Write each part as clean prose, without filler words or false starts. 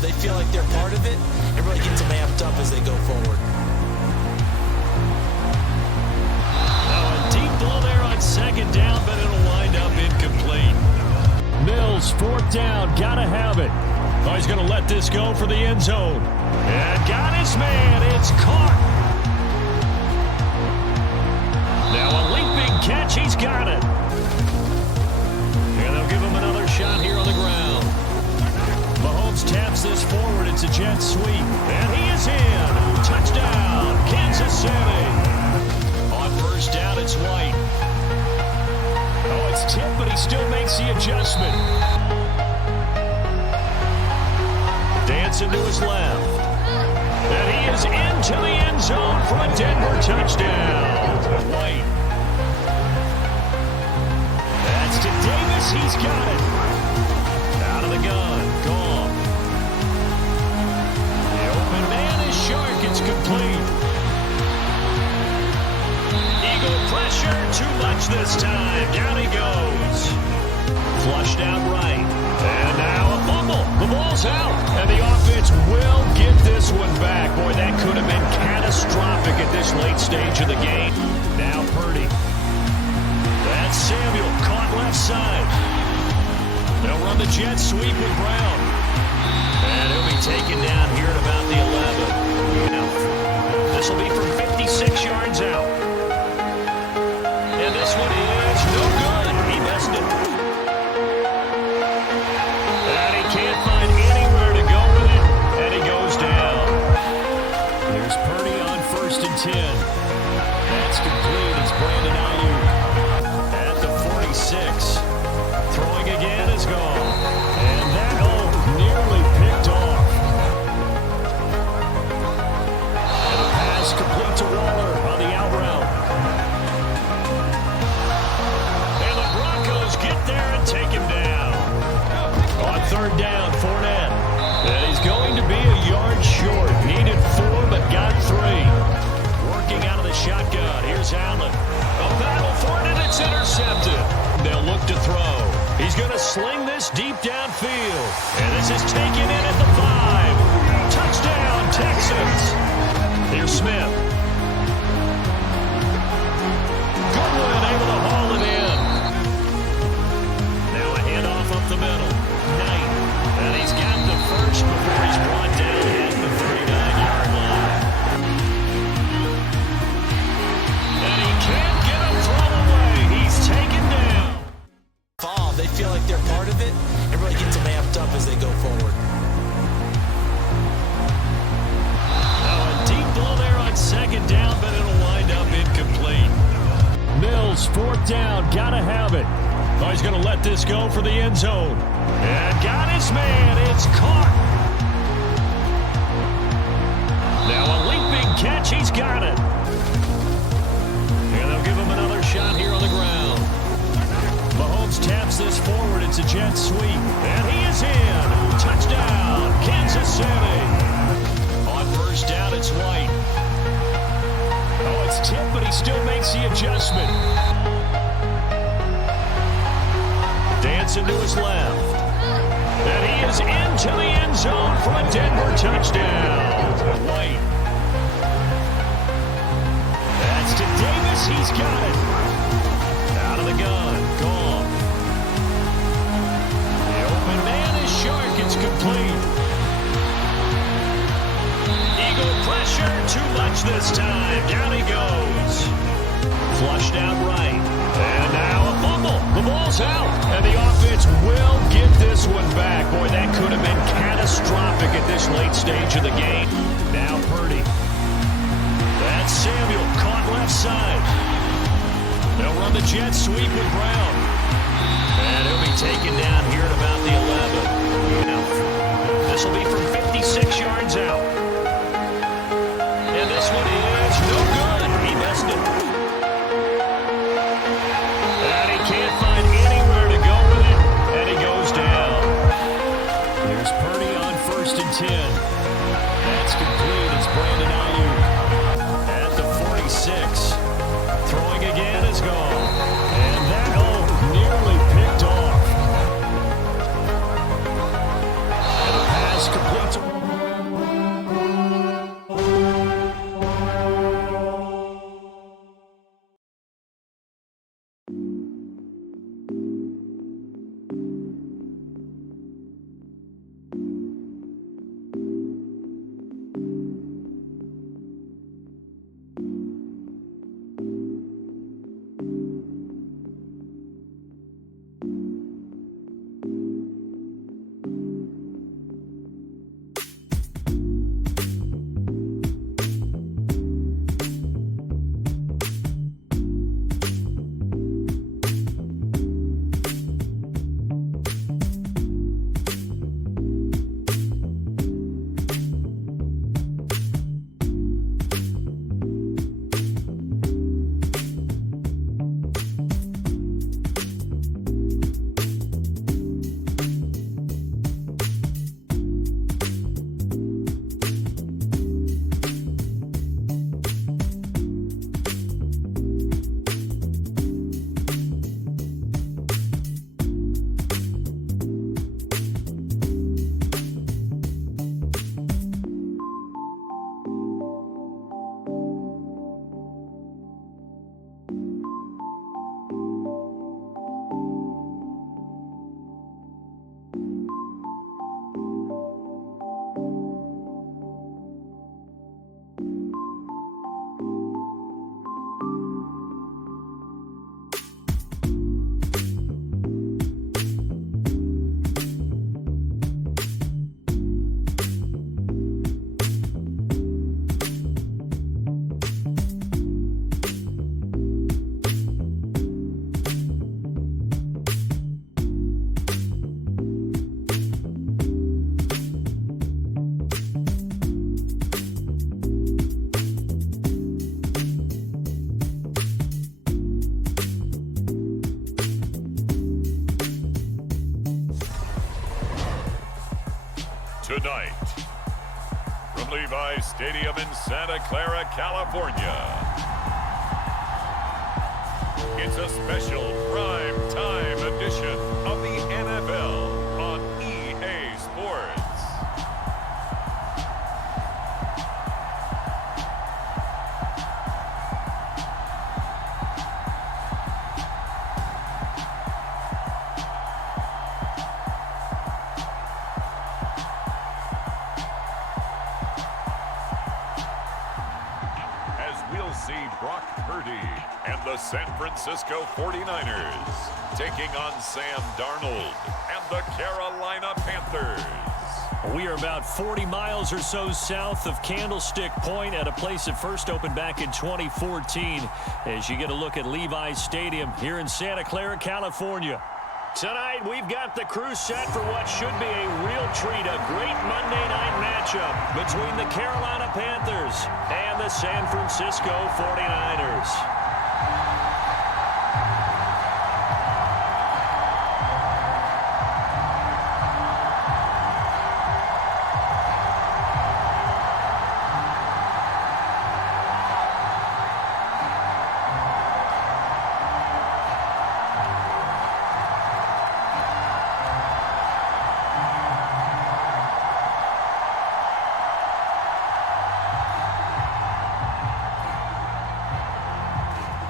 They feel like they're part of it. It really gets them amped up as they go forward. Now a deep ball there on second down, but it'll wind up incomplete. Mills, fourth down, gotta have it. Oh, he's going to let this go for the end zone. And got his man. It's caught. Now a leaping catch. He's got it. And they'll give him another shot here on the ground. Mahomes taps this forward. It's a jet sweep. And he is in. Touchdown, Kansas City. On first down, it's White. Oh, it's tipped, but he still makes the adjustment. Dancing to his left. And he is into the end zone for a Denver touchdown. White. That's to Davis. He's got it. Out of the gun. Gone. The open man is Shark. It's complete. Eagle pressure. Too much this time. Down he goes. Flushed out right. And now a fumble. The ball's out. And the offense will get this one back. Boy, that could have been catastrophic at this late stage of the game. Now Purdy. That's Samuel. Caught left side. They'll run the jet sweep with Brown. And he'll be taken down here at about the 11. This will be from 56 yards out. And this one is no good. He missed it. And he can't find anywhere to go with it. And he goes down. There's Purdy on 1st and 10. That's complete. It's Brandon Ayuk at the 46. Throwing again is gone. And that, nearly picked off. And a pass complete to Waller on the out route. And the Broncos get there and take him down. On 3rd down, Fournette. And he's going to be a yard short. Needed 4, but got 3. Working out of the shotgun. Here's Allen. A battle for it, and it's intercepted. They'll look to throw. He's going to sling this deep downfield. And this is taken in at the 5. Touchdown, Texans. Here's Smith. Goodwin able to haul it in. Now a handoff up the middle. Knight. And he's got the first before he's brought down at the 39-yard line. And he can't get a throw away. He's taken down. They feel like they're part of it. It really gets them amped up as they go forward. Now a deep ball there on second down, but it'll wind up incomplete. Mills, 4th down, gotta have it. Oh, he's going to let this go for the end zone. And got his man. It's caught. Now a leaping catch. He's got it. And they'll give him another shot here on the ground. Mahomes taps this forward. It's a jet sweep. And he is in. Touchdown, Kansas City. On first down, it's White. Oh, it's tipped, but he still makes the adjustment. Dancing to his left. And he is into the end zone for a Denver touchdown. White. That's to Davis. He's got it. Out of the gun. Gone. The open man is Shark. It's complete. Eagle pressure. Too much this time. Down he goes. Flushed out right. And now a fumble. The ball's out. And the offense will get this one back. Boy, that could have been catastrophic at this late stage of the game. Now Purdy. That's Samuel. Caught left side. They'll run the jet sweep with Brown. And he'll be taken down here at about the 11. This will be from 56 yards out. And this one is no good. He missed it. And he can't find anywhere to go with it. And he goes down. Here's Purdy on 1st and 10. That's complete. It's Brandon Ayuk at the 46. Throwing again is gone. And that, nearly picked off. And a pass complete to Tonight, from Levi's Stadium in Santa Clara, California, it's a special prime time edition of the NFL on EA Sports. Brock Purdy and the San Francisco 49ers taking on Sam Darnold and the Carolina Panthers. We are about 40 miles or so south of Candlestick Point at a place that first opened back in 2014 as you get a look at Levi's Stadium here in Santa Clara, California. Tonight, we've got the crew set for what should be a real treat, a great Monday night matchup between the Carolina Panthers and the San Francisco 49ers.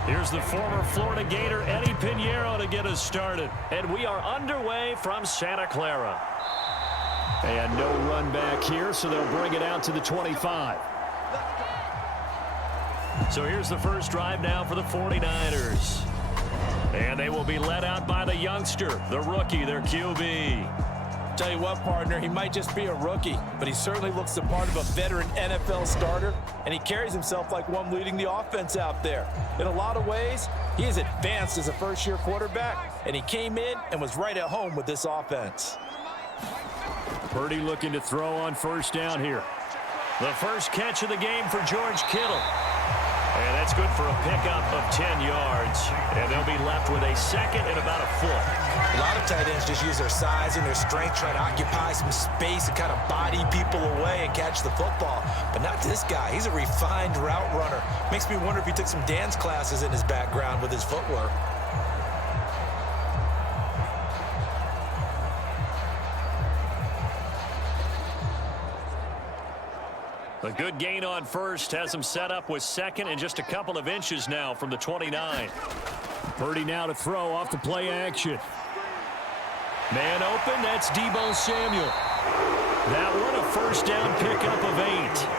Here's the former Florida Gator Eddie Pinheiro to get us started. And we are underway from Santa Clara. And no run back here, so they'll bring it out to the 25. So here's the first drive now for the 49ers. And they will be led out by the youngster, the rookie, their QB. Tell you what, partner, he might just be a rookie, but he certainly looks the part of a veteran NFL starter, and he carries himself like one leading the offense out there. In a lot of ways, he is advanced as a first-year quarterback, and he came in and was right at home with this offense. Purdy looking to throw on first down here. The first catch of the game for George Kittle. And that's good for a pickup of 10 yards. And they'll be left with a second and about a foot. A lot of tight ends just use their size and their strength, try to occupy some space and kind of body people away and catch the football. But not this guy. He's a refined route runner. Makes me wonder if he took some dance classes in his background with his footwork. A good gain on first has him set up with second and just a couple of inches now from the 29. Purdy now to throw off the play action. Man open, that's Deebo Samuel. That one a first down pickup of 8.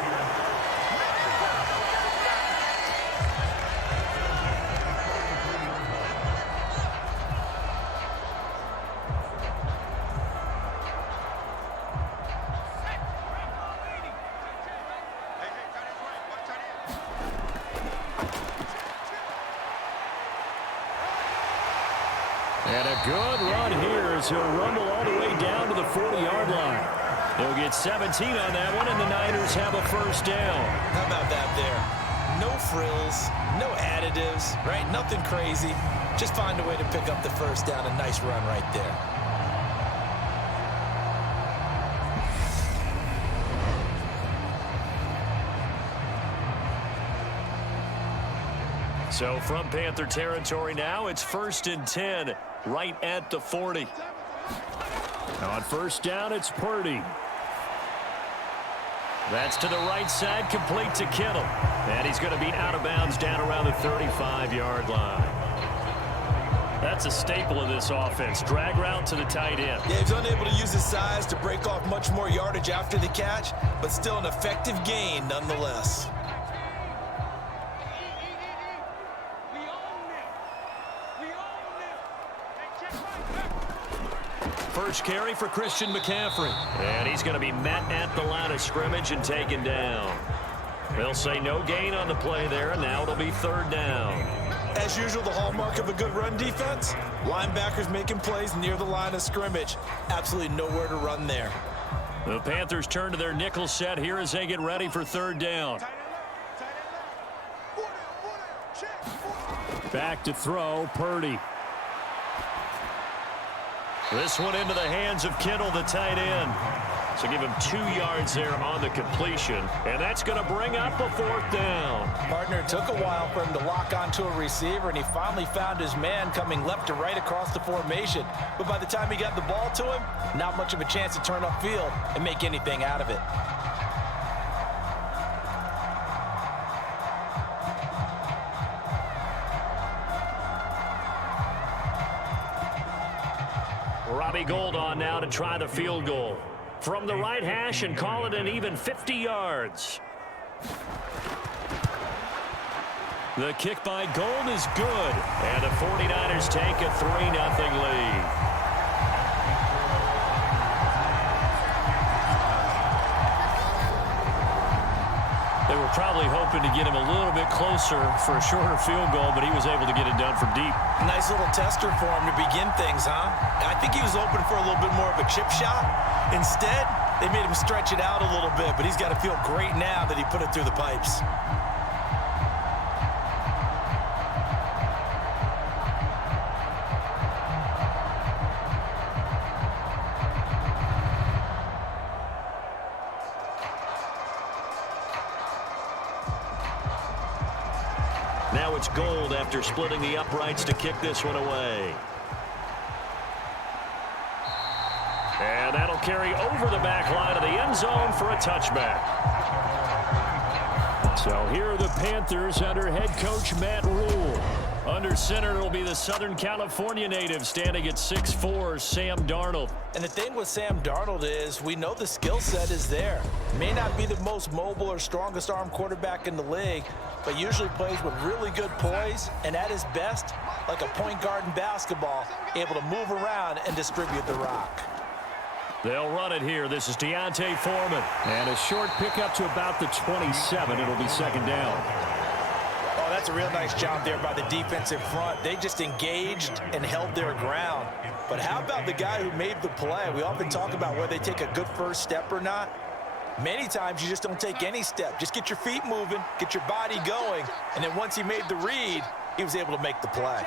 And a good run here as he'll rumble all the way down to the 40-yard line. They'll get 17 on that one, and the Niners have a first down. How about that there? No frills, no additives, right? Nothing crazy. Just find a way to pick up the first down. A nice run right there. So from Panther territory now, it's 1st and 10, right at the 40. On first down, it's Purdy. That's to the right side, complete to Kittle. And he's going to be out of bounds down around the 35-yard line. That's a staple of this offense. Drag route to the tight end. Yeah, he's unable to use his size to break off much more yardage after the catch, but still an effective gain nonetheless. First carry for Christian McCaffrey. And he's going to be met at the line of scrimmage and taken down. They'll say no gain on the play there, and now it'll be 3rd down. As usual, the hallmark of a good run defense, linebackers making plays near the line of scrimmage. Absolutely nowhere to run there. The Panthers turn to their nickel set here as they get ready for 3rd down. Back to throw, Purdy. This one into the hands of Kittle, the tight end. So give him 2 yards there on the completion. And that's going to bring up a 4th down. Partner, it took a while for him to lock onto a receiver, and he finally found his man coming left to right across the formation. But by the time he got the ball to him, not much of a chance to turn upfield and make anything out of it. Robbie Gould on now to try the field goal. From the right hash and call it an even 50 yards. The kick by Gould is good. And the 49ers take a 3-0 lead. They were probably hoping to get him a little bit closer for a shorter field goal, but he was able to get it done from deep. Nice little tester for him to begin things, huh? I think he was open for a little bit more of a chip shot. Instead, they made him stretch it out a little bit, but he's got to feel great now that he put it through the pipes. Now it's Gould after splitting the uprights to kick this one away. And that'll carry over the back line of the end zone for a touchback. So here are the Panthers under head coach Matt Rule. Under center, it'll be the Southern California native standing at 6'4", Sam Darnold. And the thing with Sam Darnold is we know the skill set is there. May not be the most mobile or strongest arm quarterback in the league, but usually plays with really good poise and at his best, like a point guard in basketball, able to move around and distribute the rock. They'll run it here. This is Deontay Foreman. And a short pickup to about the 27. It'll be 2nd down. Oh, that's a real nice job there by the defensive front. They just engaged and held their ground. But how about the guy who made the play? We often talk about whether they take a good first step or not. Many times you just don't take any step. Just get your feet moving, get your body going, and then once he made the read, he was able to make the play.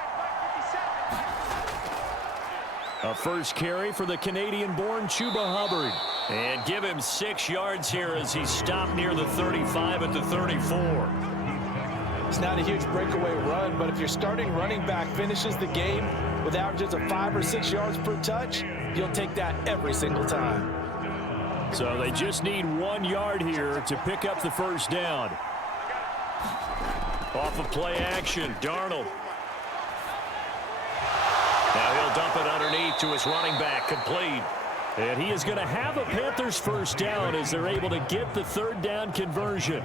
A first carry for the Canadian-born Chuba Hubbard. And give him 6 yards here as he stopped near the 35 at the 34. It's not a huge breakaway run, but if your starting running back finishes the game with averages of 5 or 6 yards per touch, you'll take that every single time. So they just need 1 yard here to pick up the first down. Off of play action, Darnold. Now he'll dump it underneath to his running back, complete. And he is going to have a Panthers first down as they're able to get the 3rd down conversion.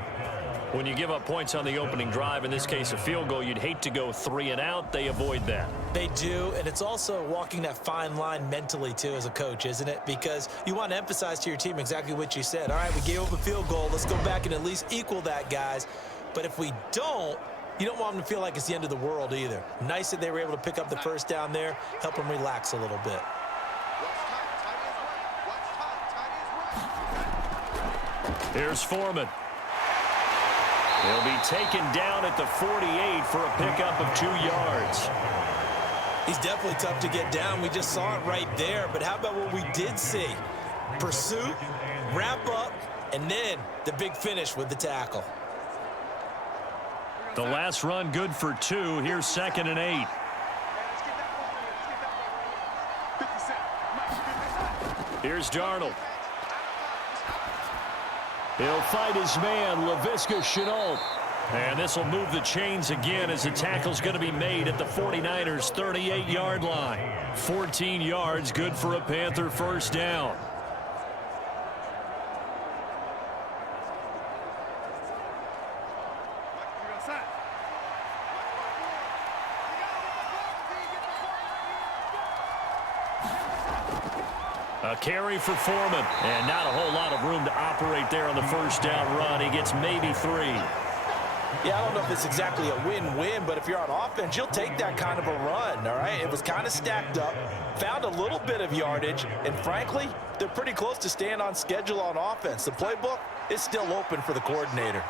When you give up points on the opening drive, in this case a field goal, you'd hate to go 3 and out. They avoid that. They do, and it's also walking that fine line mentally, too, as a coach, isn't it? Because you want to emphasize to your team exactly what you said. All right, we gave up a field goal. Let's go back and at least equal that, guys. But if we don't, you don't want them to feel like it's the end of the world either. Nice that they were able to pick up the first down there, help them relax a little bit. Here's Foreman. He'll be taken down at the 48 for a pickup of 2 yards. He's definitely tough to get down. We just saw it right there. But how about what we did see? Pursuit, wrap up, and then the big finish with the tackle. The last run good for 2. Here's 2nd and 8. Here's Darnold. He'll find his man, Laviska Shenault. And this will move the chains again as the tackle's going to be made at the 49ers' 38-yard line. 14 yards, good for a Panther first down. A carry for Foreman, and not a whole lot of room to operate there on the first down run. He gets maybe 3. Yeah, I don't know if it's exactly a win-win, but if you're on offense, you'll take that kind of a run, all right? It was kind of stacked up, found a little bit of yardage, and frankly, they're pretty close to staying on schedule on offense. The playbook is still open for the coordinator.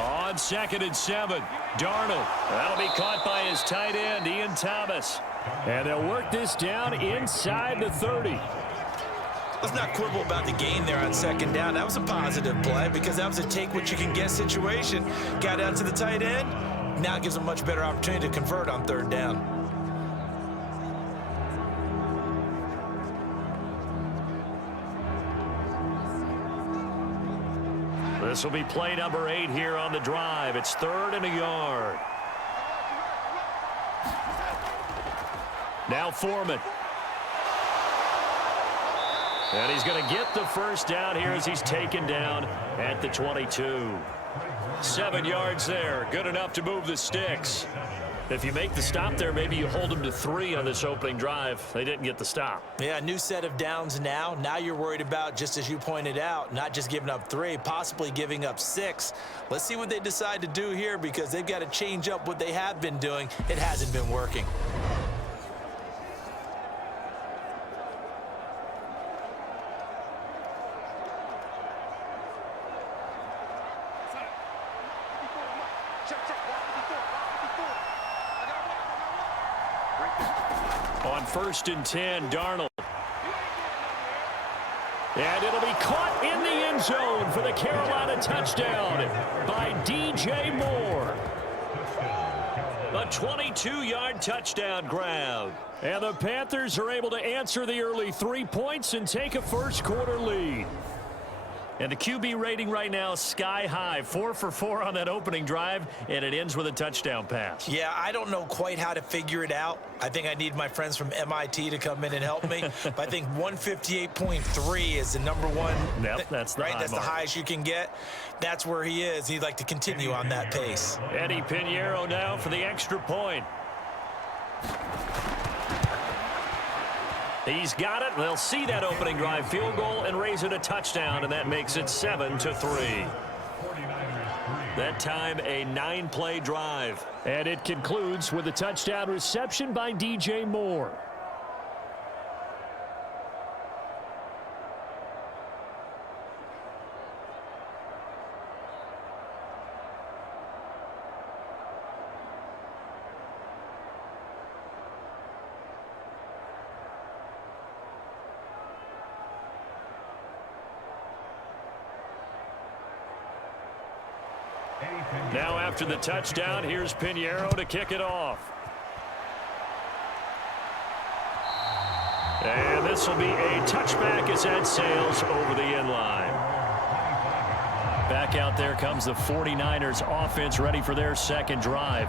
On 2nd and 7, Darnold. That'll be caught by his tight end, Ian Thomas. And they'll work this down inside the 30. Let's not quibble about the gain there on second down. That was a positive play because that was a take-what-you-can-get situation. Got out to the tight end. Now it gives them a much better opportunity to convert on third down. This will be play number 8 here on the drive. It's 3rd and a yard. Now Foreman. And he's going to get the first down here as he's taken down at the 22. 7 yards there. Good enough to move the sticks. If you make the stop there, maybe you hold them to 3 on this opening drive. They didn't get the stop. Yeah, a new set of downs now. Now you're worried about, just as you pointed out, not just giving up 3, possibly giving up 6. Let's see what they decide to do here because they've got to change up what they have been doing. It hasn't been working. On 1st and 10, Darnold. And it'll be caught in the end zone for the Carolina touchdown by DJ Moore. A 22-yard touchdown grab. And the Panthers are able to answer the early 3 points and take a first-quarter lead. And the QB rating right now is sky high. 4 for 4 on that opening drive, and it ends with a touchdown pass. Yeah, I don't know quite how to figure it out. I think I need my friends from MIT to come in and help me. But I think 158.3 is the number one. Yep, that's the right. high That's mark. the highest you can get. That's where he is. He'd like to continue on that pace. Eddie Pinheiro now for the extra point. He's got it. They'll see that opening drive field goal and raise it a touchdown, and that makes it 7-3. That time a 9-play drive. And it concludes with a touchdown reception by DJ Moore. Now after the touchdown, here's Pinheiro to kick it off. And this will be a touchback as that sails over the end line. Back out there comes the 49ers offense ready for their second drive.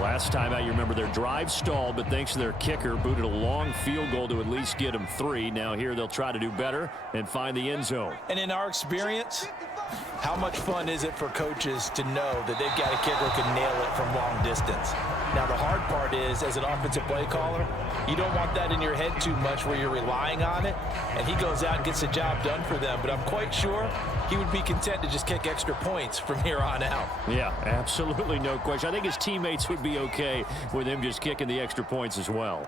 Last time out, you remember their drive stalled, but thanks to their kicker, booted a long field goal to at least get them 3. Now here they'll try to do better and find the end zone. And in our experience, how much fun is it for coaches to know that they've got a kicker who can nail it from long distance? Now, the hard part is, as an offensive play caller, you don't want that in your head too much where you're relying on it, and he goes out and gets the job done for them. But I'm quite sure he would be content to just kick extra points from here on out. Yeah, absolutely no question. I think his teammates would be okay with him just kicking the extra points as well.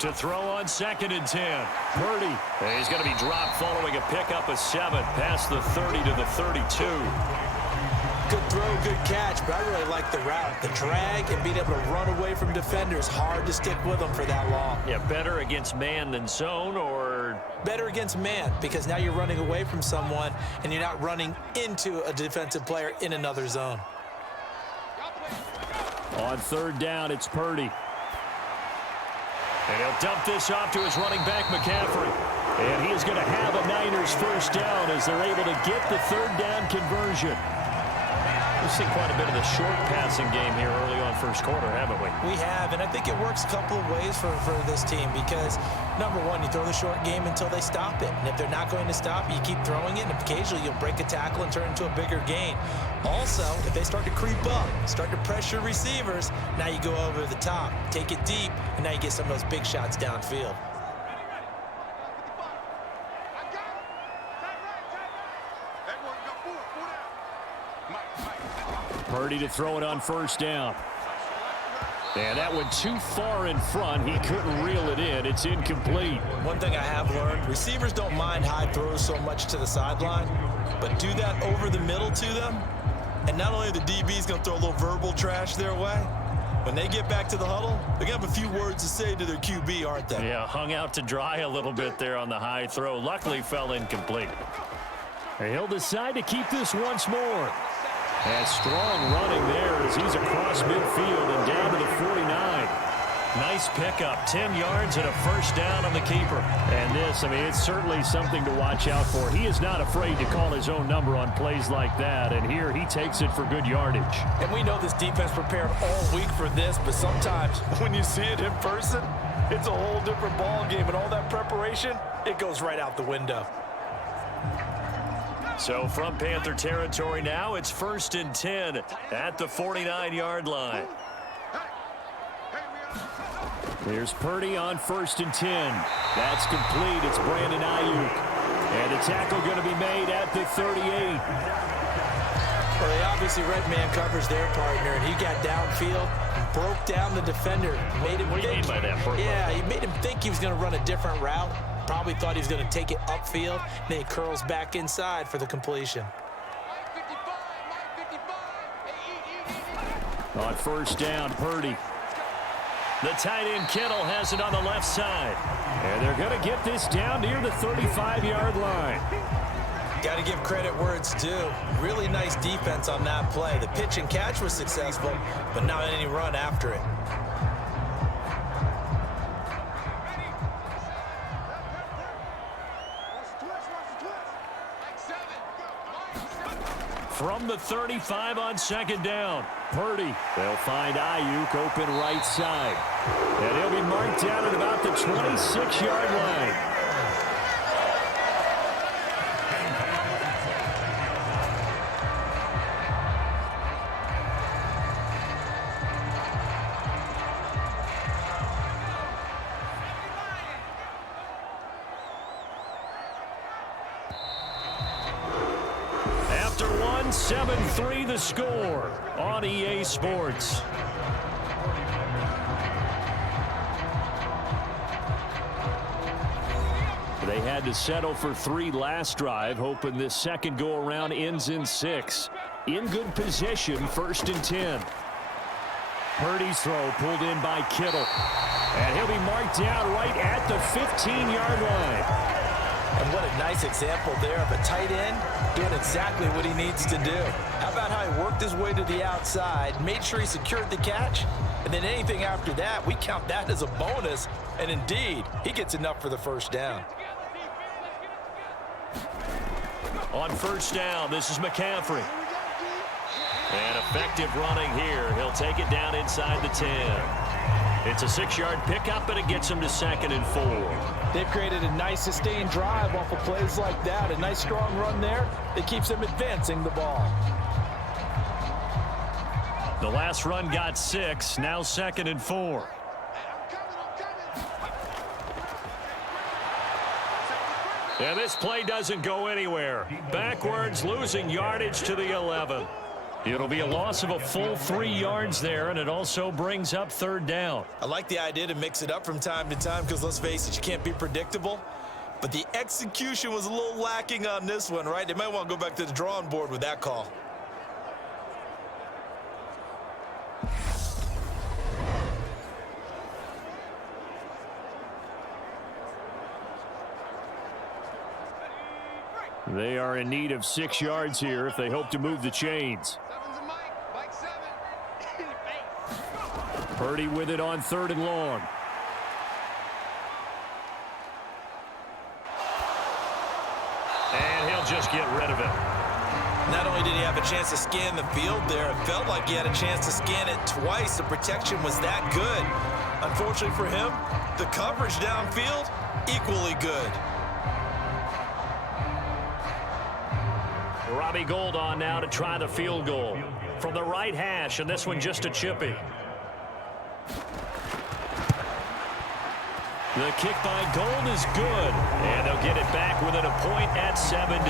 To throw on 2nd and 10. Purdy. And he's going to be dropped following a pickup of 7 past the 30 to the 32. Good throw, good catch, but I really like the route. The drag and being able to run away from defenders, hard to stick with them for that long. Yeah, better against man than zone, or better against man, because now you're running away from someone and you're not running into a defensive player in another zone. On 3rd down, it's Purdy. And he'll dump this off to his running back, McCaffrey. And he is going to have a Niners first down as they're able to get the 3rd down conversion. We've seen quite a bit of the short passing game here early on first quarter, haven't we? We have, and I think it works a couple of ways for this team because, number one, you throw the short game until they stop it. And if they're not going to stop, you keep throwing it, and occasionally you'll break a tackle and turn it into a bigger gain. Also, if they start to creep up, start to pressure receivers, now you go over the top, take it deep, and now you get some of those big shots downfield. Purdy to throw it on 1st down. And that went too far in front. He couldn't reel it in. It's incomplete. One thing I have learned, receivers don't mind high throws so much to the sideline, but do that over the middle to them, and not only are the DBs going to throw a little verbal trash their way, When they get back to the huddle, they have a few words to say to their QB, aren't they? Yeah, hung out to dry a little bit there on the high throw. Luckily fell incomplete. He'll decide to keep this once more. And strong running there as he's across midfield and down to the 49. Nice pickup, 10 yards and a first down on the keeper. And this, I mean, it's certainly something to watch out for. He is not afraid to call his own number on plays like that, and here he takes it for good yardage. And we know this defense prepared all week for this, but sometimes when you see it in person, it's a whole different ball game, and all that preparation, it goes right out the window. So from Panther territory now, it's 1st and 10 at the 49-yard line. Here's Purdy on 1st and 10. That's complete. It's Brandon Ayuk. And the tackle going to be made at the 38. Well, they obviously read man coverage their partner, and he got downfield, broke down the defender. Made him what do you mean by that? Yeah, he made him think he was going to run a different route. Probably thought he was going to take it upfield. Then he curls back inside for the completion. On 1st down, Purdy. The tight end Kittle has it on the left side. And they're going to get this down near the 35-yard line. Got to give credit where it's due. Really nice defense on that play. The pitch and catch was successful, but not any run after it. From the 35 on 2nd down, Purdy. They'll find Ayuk open right side. And he'll be marked down at about the 26-yard line. After 7-3 the score on EA Sports. They had to settle for 3 last drive, hoping this second go-around ends in 6. In good position, 1st and 10. Purdy's throw pulled in by Kittle. And he'll be marked down right at the 15-yard line. And what a nice example there of a tight end doing exactly what he needs to do. How about how he worked his way to the outside, made sure he secured the catch, and then anything after that, we count that as a bonus. And indeed, he gets enough for the first down. On 1st down, this is McCaffrey. And effective running here. He'll take it down inside the 10. It's a 6-yard pickup, and it gets him to 2nd and 4. They've created a nice sustained drive off of plays like that. A nice strong run there that keeps them advancing the ball. The last run got 6. Now 2nd and 4. And this play doesn't go anywhere. Backwards, losing yardage to the 11. It'll be a loss of a full 3 yards there, and it also brings up 3rd down. I like the idea to mix it up from time to time because, let's face it, you can't be predictable. But the execution was a little lacking on this one, right? They might want to go back to the drawing board with that call. They are in need of 6 yards here if they hope to move the chains. Purdy with it on 3rd and long. And he'll just get rid of it. Not only did he have a chance to scan the field there, it felt like he had a chance to scan it twice. The protection was that good. Unfortunately for him, the coverage downfield, equally good. Robbie Gould on now to try the field goal. From the right hash, and this one just a chippy. The kick by Gould is good. And they'll get it back within a point at 7-6.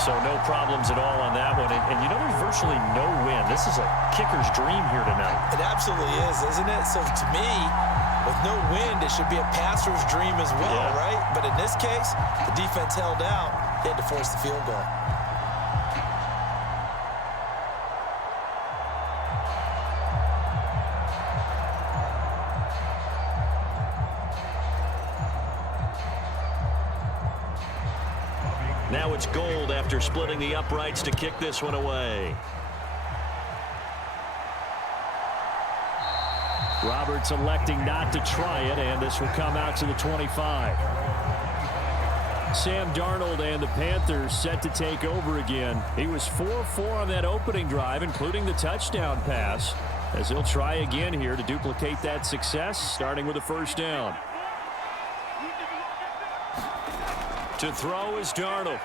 So no problems at all on that one. And you know, there's virtually no wind. This is a kicker's dream here tonight. It absolutely is, isn't it? So to me, with no wind, it should be a passer's dream as well, right? But in this case, the defense held out. They had to force the field goal. Now it's Gold after splitting the uprights to kick this one away. Roberts electing not to try it, and this will come out to the 25. Sam Darnold and the Panthers set to take over again. He was 4-4 on that opening drive, including the touchdown pass, as he'll try again here to duplicate that success, starting with a first down. To throw is Darnold.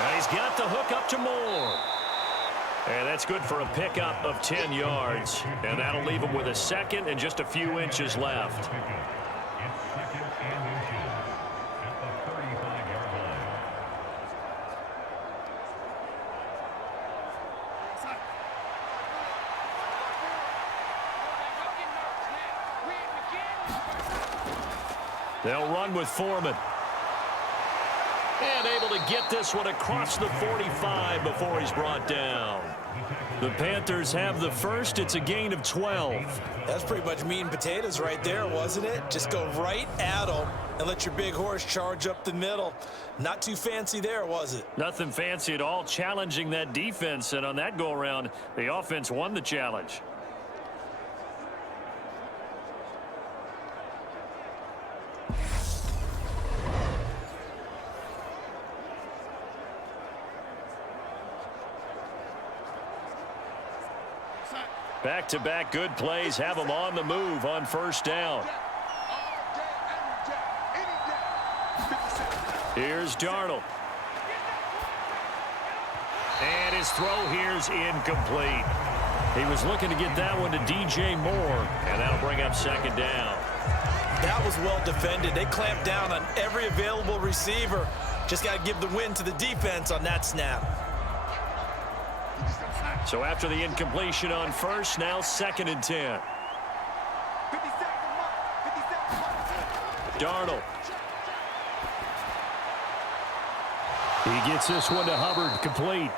And he's got the hook up to Moore. And that's good for a pickup of 10 yards. And that'll leave him with a second and just a few inches left. They'll run with Foreman. And able to get this one across the 45 before he's brought down. The Panthers have the first. It's a gain of 12. That's pretty much meat and potatoes right there, wasn't it? Just go right at them and let your big horse charge up the middle. Not too fancy there, was it? Nothing fancy at all, challenging that defense. And on that go-around, the offense won the challenge. Back-to-back good plays have them on the move on first down. Here's Darnold. And his throw here's incomplete. He was looking to get that one to DJ Moore, and that'll bring up second down. That was well defended. They clamped down on every available receiver. Just got to give the win to the defense on that snap. So after the incompletion on first, now 2nd and 10. Darnold. He gets this one to Hubbard, complete.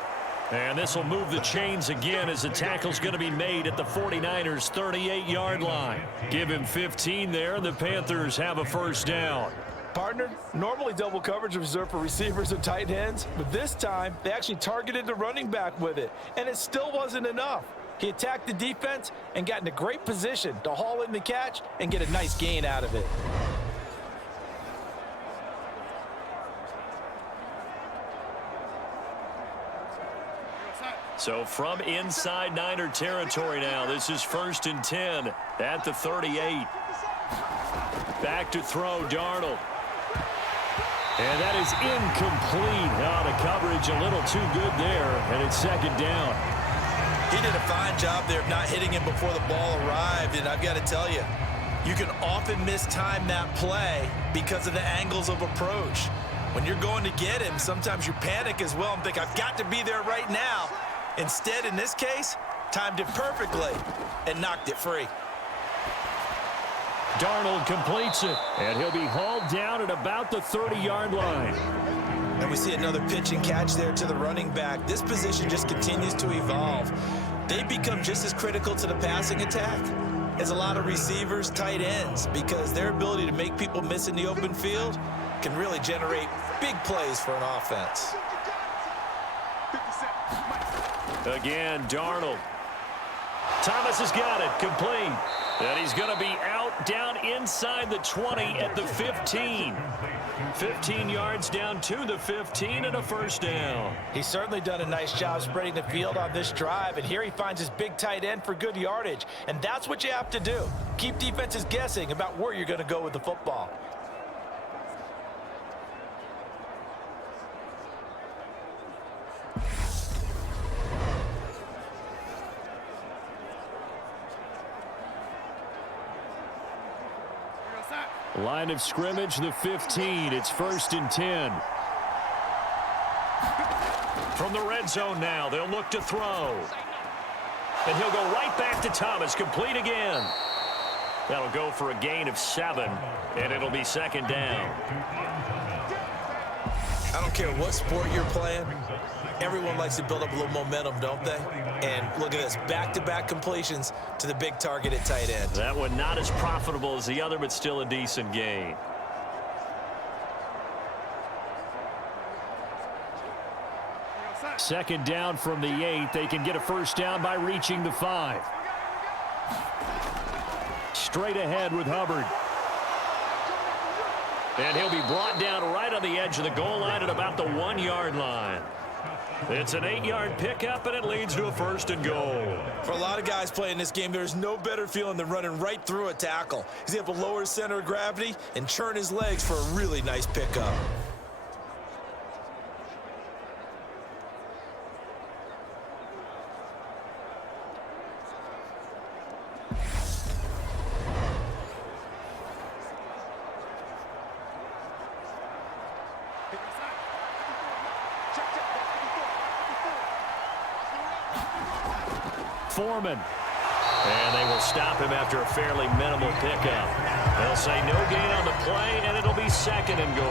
And this will move the chains again as the tackle's going to be made at the 49ers' 38-yard line. Give him 15 there, and the Panthers have a first down. Partner, normally double coverage is reserved for receivers and tight ends, but this time they actually targeted the running back with it, and it still wasn't enough. He attacked the defense and got in a great position to haul in the catch and get a nice gain out of it. So from inside Niner territory now, this is 1st and 10 at the 38. Back to throw, Darnold. And that is incomplete. Now the coverage a little too good there, and it's second down. He did a fine job there of not hitting him before the ball arrived, and I've got to tell you, you can often mistime that play because of the angles of approach. When you're going to get him, sometimes you panic as well and think, I've got to be there right now. Instead, in this case, timed it perfectly and knocked it free. Darnold completes it, and he'll be hauled down at about the 30-yard line. And we see another pitch and catch there to the running back. This position just continues to evolve. They become just as critical to the passing attack as a lot of receivers, tight ends, because their ability to make people miss in the open field can really generate big plays for an offense. Again, Darnold. Thomas has got it, complete. And he's going to be out down inside the 20 at the 15. 15 yards down to the 15 and a first down. He's certainly done a nice job spreading the field on this drive, and here he finds his big tight end for good yardage. And that's what you have to do. Keep defenses guessing about where you're going to go with the football. Line of scrimmage, the 15. It's 1st and 10. From the red zone now, they'll look to throw. And he'll go right back to Thomas, complete again. That'll go for a gain of 7, and it'll be second down. I don't care what sport you're playing. Everyone likes to build up a little momentum, don't they? And look at this, back-to-back completions to the big target at tight end. That one not as profitable as the other, but still a decent gain. Second down from the 8. They can get a first down by reaching the 5. Straight ahead with Hubbard. And he'll be brought down right on the edge of the goal line at about the 1-yard line. It's an 8-yard pickup, and it leads to a first and goal. For a lot of guys playing this game, there's no better feeling than running right through a tackle. He's able to lower his center of gravity and churn his legs for a really nice pickup. Foreman. And they will stop him after a fairly minimal pickup. They'll say no gain on the play, and it'll be second and goal.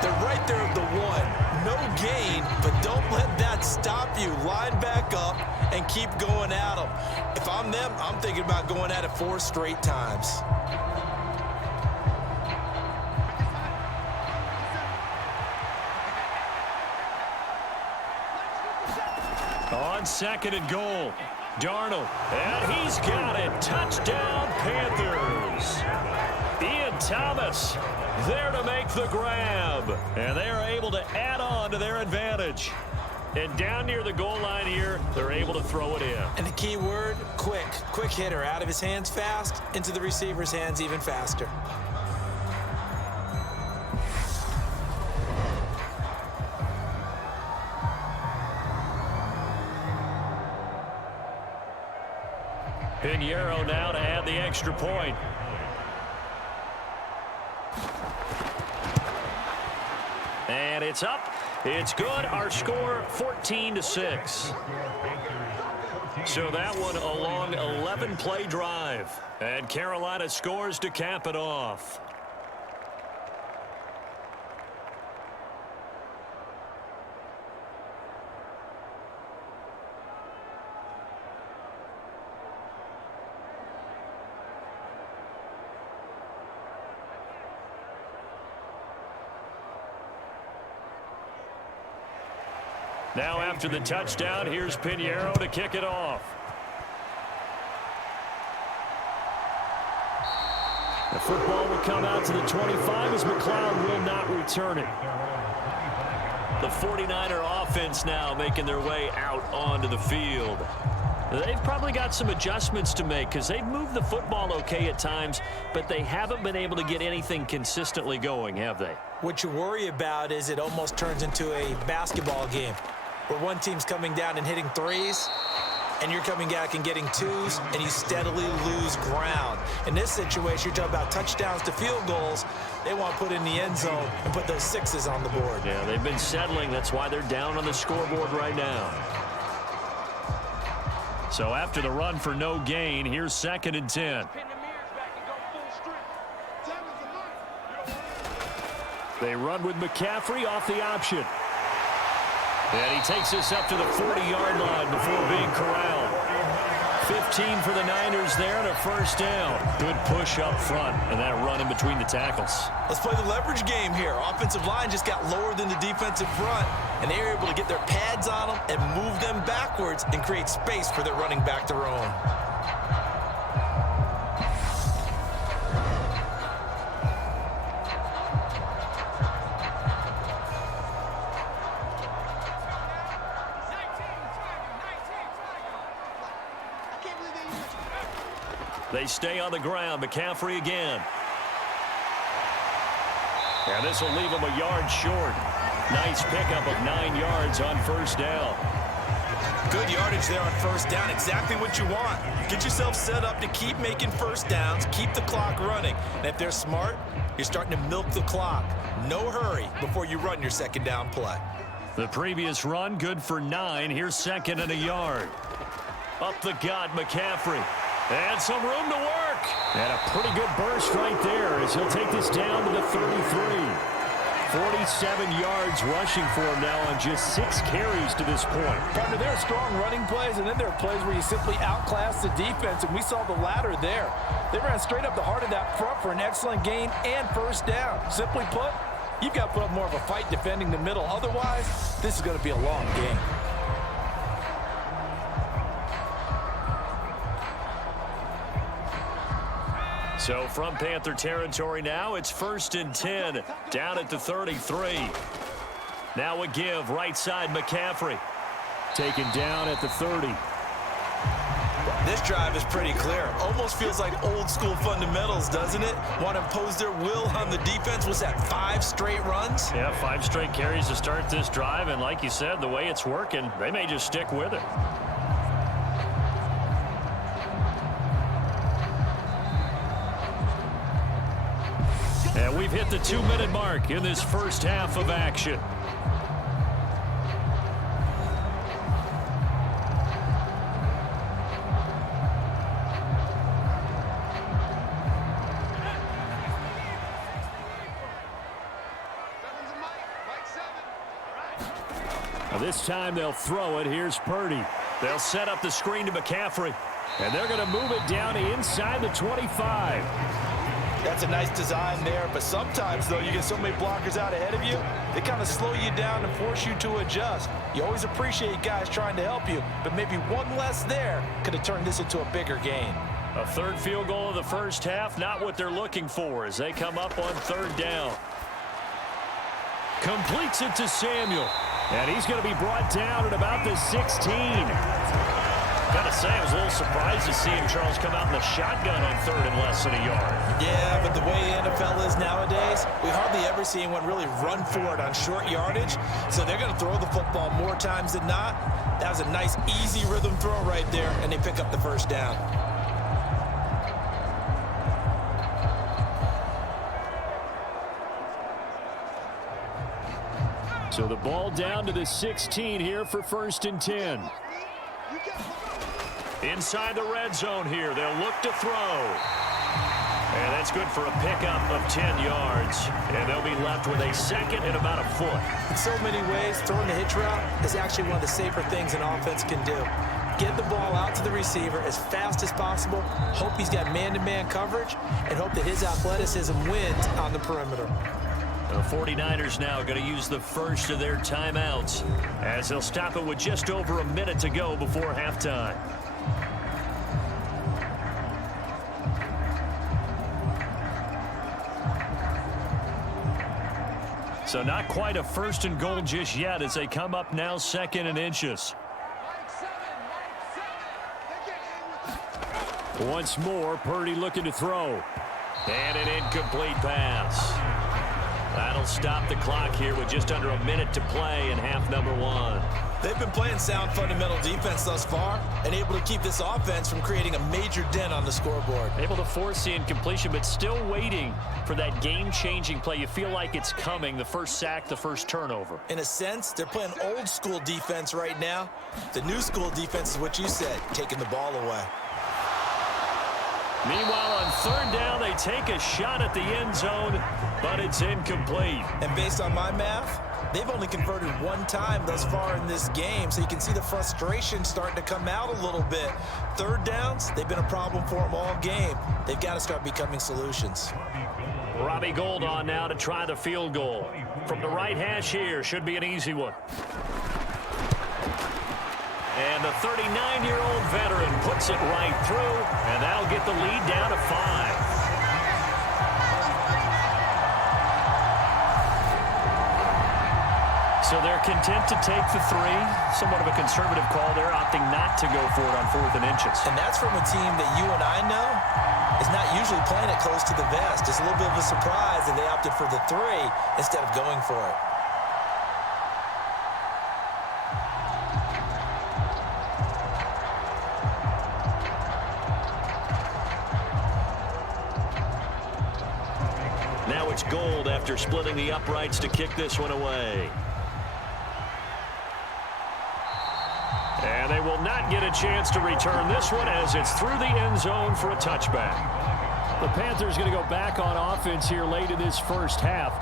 They're right there at the 1. No gain, but don't let that stop you. Line back up and keep going at them. If I'm them, I'm thinking about going at it 4 straight times. On second and goal, Darnold, and he's got it. Touchdown, Panthers. Ian Thomas there to make the grab, and they are able to add on to their advantage. And down near the goal line here, they're able to throw it in. And the key word, quick. Quick hitter, out of his hands fast, into the receiver's hands even faster. Pinheiro now to add the extra point. And it's up. It's good. Our score 14-6. So that one a long 11-play drive. And Carolina scores to cap it off. Now after the touchdown, here's Pinheiro to kick it off. The football will come out to the 25 as McLeod will not return it. The 49er offense now making their way out onto the field. They've probably got some adjustments to make because they've moved the football okay at times, but they haven't been able to get anything consistently going, have they? What you worry about is it almost turns into a basketball game where one team's coming down and hitting threes, and you're coming back and getting twos, and you steadily lose ground. In this situation, you're talking about touchdowns to field goals. They want to put in the end zone and put those 6s on the board. Yeah, they've been settling. That's why they're down on the scoreboard right now. So after the run for no gain, here's second and 10. They run with McCaffrey off the option. And he takes us up to the 40-yard line before being corralled. 15 for the Niners there and a first down. Good push up front and that run in between the tackles. Let's play the leverage game here. Offensive line just got lower than the defensive front, and they were able to get their pads on them and move them backwards and create space for their running back to roam. They stay on the ground. McCaffrey again. And this will leave him a yard short. Nice pickup of 9 yards on first down. Good yardage there on first down. Exactly what you want. Get yourself set up to keep making first downs, keep the clock running. And if they're smart, you're starting to milk the clock. No hurry before you run your second down play. The previous run good for 9. Here's second and a yard. Up the gut, McCaffrey. And some room to work. And a pretty good burst right there as he'll take this down to the 33. 47 yards rushing for him now on just 6 carries to this point. Partner, there are strong running plays, and then there are plays where you simply outclass the defense, and we saw the latter there. They ran straight up the heart of that front for an excellent gain and first down. Simply put, you've got to put up more of a fight defending the middle. Otherwise, this is going to be a long game. So from Panther territory now, it's 1st and 10, down at the 33. Now a give, right side McCaffrey. Taken down at the 30. This drive is pretty clear. Almost feels like old school fundamentals, doesn't it? Want to impose their will on the defense. Was that 5 straight runs? Yeah, 5 straight carries to start this drive, and like you said, the way it's working, they may just stick with it. And we've hit the 2-minute mark in this first half of action. Now this time they'll throw it. Here's Purdy. They'll set up the screen to McCaffrey. And they're going to move it down inside the 25. That's a nice design there, but sometimes, though, you get so many blockers out ahead of you, they kind of slow you down and force you to adjust. You always appreciate guys trying to help you, but maybe one less there could have turned this into a bigger gain. A third field goal of the first half, not what they're looking for as they come up on 3rd down. Completes it to Samuel, and he's going to be brought down at about the 16. Gotta say, I was a little surprised to see him, Charles, come out in the shotgun on 3rd and less than a yard. Yeah, but the way the NFL is nowadays, we hardly ever see anyone really run for it on short yardage. So they're going to throw the football more times than not. That was a nice, easy rhythm throw right there, and they pick up the first down. So the ball down to the 16 here for 1st and 10. Inside the red zone here, they'll look to throw. And that's good for a pickup of 10 yards. And they'll be left with a 2nd and about a foot. In so many ways, throwing the hitch route is actually one of the safer things an offense can do. Get the ball out to the receiver as fast as possible, hope he's got man-to-man coverage, and hope that his athleticism wins on the perimeter. The 49ers now going to use the first of their timeouts as they'll stop it with just over a minute to go before halftime. So not quite a 1st and goal just yet as they come up now 2nd and inches. Once more, Purdy looking to throw. And an incomplete pass. That'll stop the clock here with just under a minute to play in half number 1. They've been playing sound fundamental defense thus far and able to keep this offense from creating a major dent on the scoreboard. Able to force the incompletion, but still waiting for that game-changing play. You feel like it's coming, the first sack, the first turnover. In a sense, they're playing old school defense right now. The new school defense is what you said, taking the ball away. Meanwhile, on 3rd down, they take a shot at the end zone, but it's incomplete. And based on my math, they've only converted 1 time thus far in this game, so you can see the frustration starting to come out a little bit. 3rd downs, they've been a problem for them all game. They've got to start becoming solutions. Robbie Gould on now to try the field goal. From the right hash here, should be an easy one. And the 39-year-old veteran puts it right through, and that'll get the lead down to 5. So they're content to take the 3. Somewhat of a conservative call there, opting not to go for it on 4th and inches. And that's from a team that you and I know is not usually playing it close to the vest. It's a little bit of a surprise that they opted for the 3 instead of going for it. Now it's Gould after splitting the uprights to kick this one away. And they will not get a chance to return this one as it's through the end zone for a touchback. The Panthers going to go back on offense here late in this first half.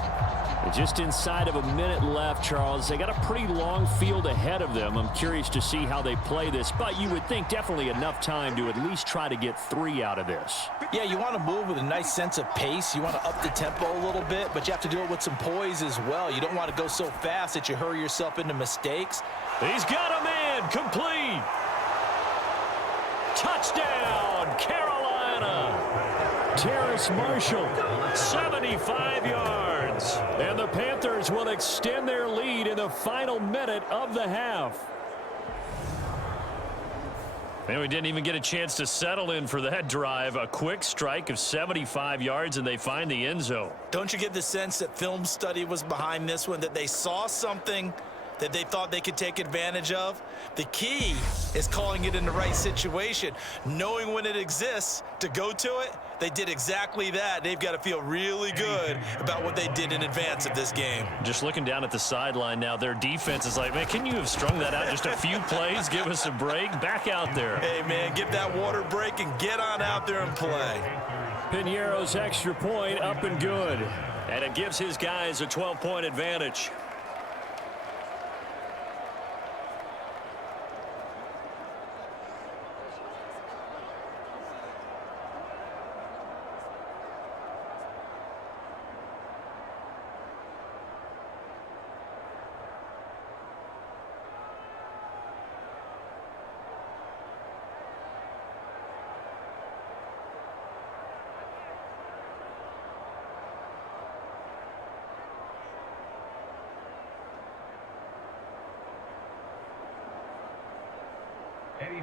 Just inside of a minute left, Charles. They got a pretty long field ahead of them. I'm curious to see how they play this, but you would think definitely enough time to at least try to get 3 out of this. Yeah, you want to move with a nice sense of pace. You want to up the tempo a little bit, but you have to do it with some poise as well. You don't want to go so fast that you hurry yourself into mistakes. He's got a man, complete. Touchdown, Carolina. Terrace Marshall, 75 yards. And the Panthers will extend their lead in the final minute of the half. And we didn't even get a chance to settle in for that drive. A quick strike of 75 yards, and they find the end zone. Don't you get the sense that film study was behind this one, that they saw something that they thought they could take advantage of? The key is calling it in the right situation, knowing when it exists to go to it. They did exactly that. They've got to feel really good about what they did in advance of this game. Just looking down at the sideline now, their defense is like, man, can you have strung that out just a few plays? Give us a break. Back out there. Hey, man, give that water break and get on out there and play. Piñeiro's extra point up and good. And it gives his guys a 12-point advantage.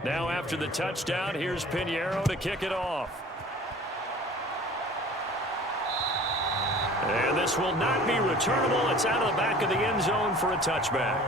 Now after the touchdown, here's Piñeiro to kick it off. And this will not be returnable. It's out of the back of the end zone for a touchback.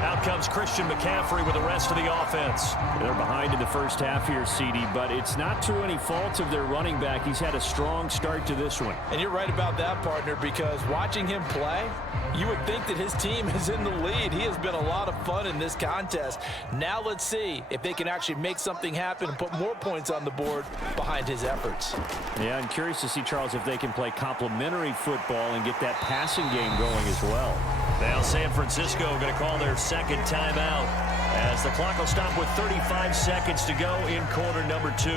Out comes Christian McCaffrey with the rest of the offense. They're behind in the first half here, CD, but it's not through any fault of their running back. He's had a strong start to this one. And you're right about that, partner, because watching him play, you would think that his team is in the lead. He has been a lot of fun in this contest. Now let's see if they can actually make something happen and put more points on the board behind his efforts. Yeah, I'm curious to see, Charles, if they can play complementary football and get that passing game going as well. Now San Francisco going to call their second timeout as the clock will stop with 35 seconds to go in quarter number 2.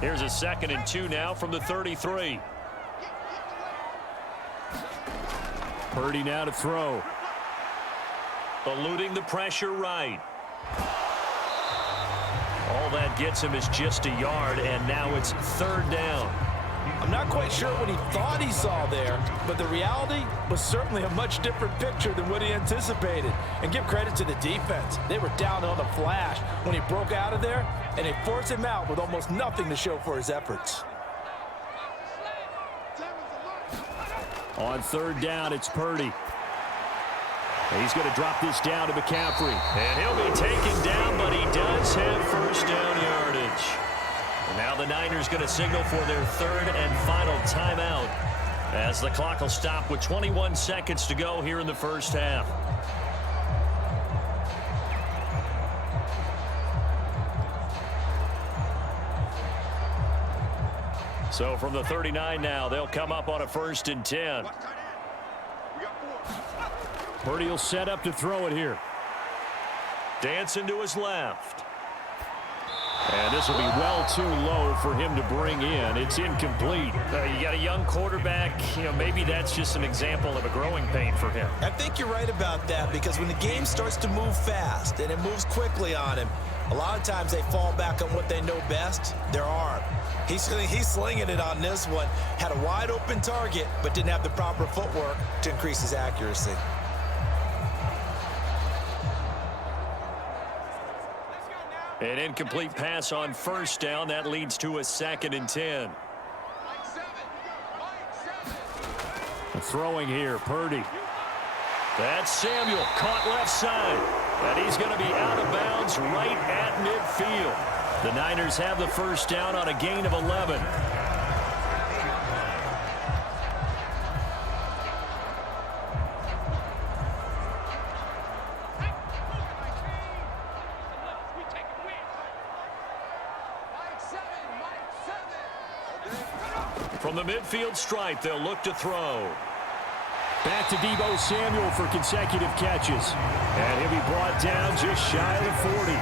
Here's a 2nd and 2 now from the 33. Purdy now to throw. Eluding the pressure right. All that gets him is just a yard, and now it's 3rd down. I'm not quite sure what he thought he saw there, but the reality was certainly a much different picture than what he anticipated. And give credit to the defense. They were down on a flash when he broke out of there, and they forced him out with almost nothing to show for his efforts. On 3rd down, it's Purdy. He's going to drop this down to McCaffrey. And he'll be taken down, but he does have first down yardage. And now the Niners going to signal for their 3rd and final timeout as the clock will stop with 21 seconds to go here in the first half. So from the 39 now, they'll come up on a 1st and 10. Purdy will set up to throw it here. Dancing to his left. And this will be well too low for him to bring in. It's incomplete. You got a young quarterback. You know, maybe that's just an example of a growing pain for him. I think you're right about that, because when the game starts to move fast and it moves quickly on him, a lot of times they fall back on what they know best, their arm. He's slinging it on this one. Had a wide open target, but didn't have the proper footwork to increase his accuracy. An incomplete pass on 1st down. That leads to a 2nd and 10. Throwing here, Purdy. That's Samuel, caught left side. And he's going to be out of bounds right at midfield. The Niners have the first down on a gain of 11. From the midfield stripe, they'll look to throw. Back to Deebo Samuel for consecutive catches. And he'll be brought down just shy of the 40.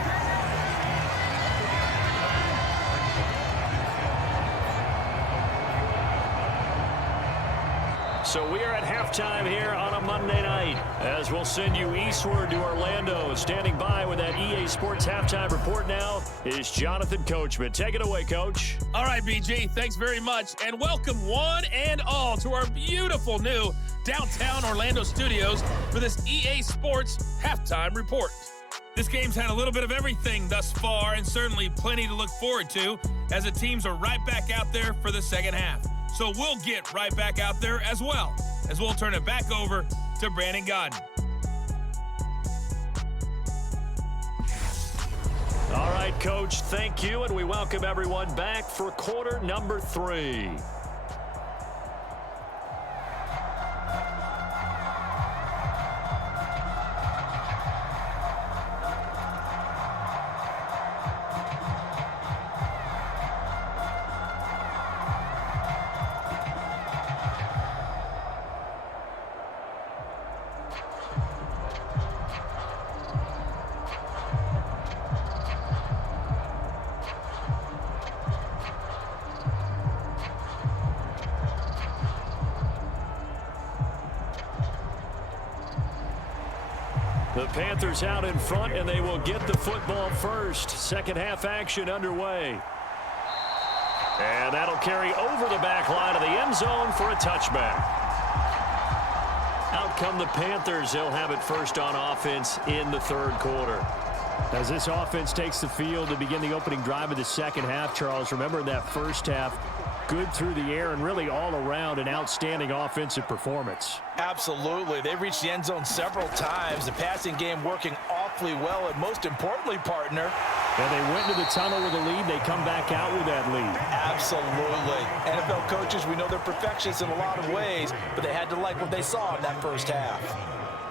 So we are at halftime here on a Monday night as we'll send you eastward to Orlando. Standing by with that EA Sports halftime report now is Jonathan Coachman. Take it away, Coach. All right, BG, thanks very much. And welcome one and all to our beautiful new downtown Orlando studios for this EA Sports halftime report. This game's had a little bit of everything thus far and certainly plenty to look forward to as the teams are right back out there for the second half. So we'll get right back out there as well as we'll turn it back over to Brandon Godden. All right, Coach, thank you, and we welcome everyone back for quarter number 3. The Panthers out in front, and they will get the football first. Second half action underway. And that'll carry over the back line of the end zone for a touchback. Out come the Panthers. They'll have it first on offense in the third quarter. As this offense takes the field to begin the opening drive of the second half, Charles, remember in that first half, good through the air and really all around an outstanding offensive performance. Absolutely. They've reached the end zone several times. The passing game working awfully well, and most importantly, partner. And they went to the tunnel with a lead. They come back out with that lead. Absolutely. NFL coaches, we know they're perfectionists in a lot of ways, but they had to like what they saw in that first half.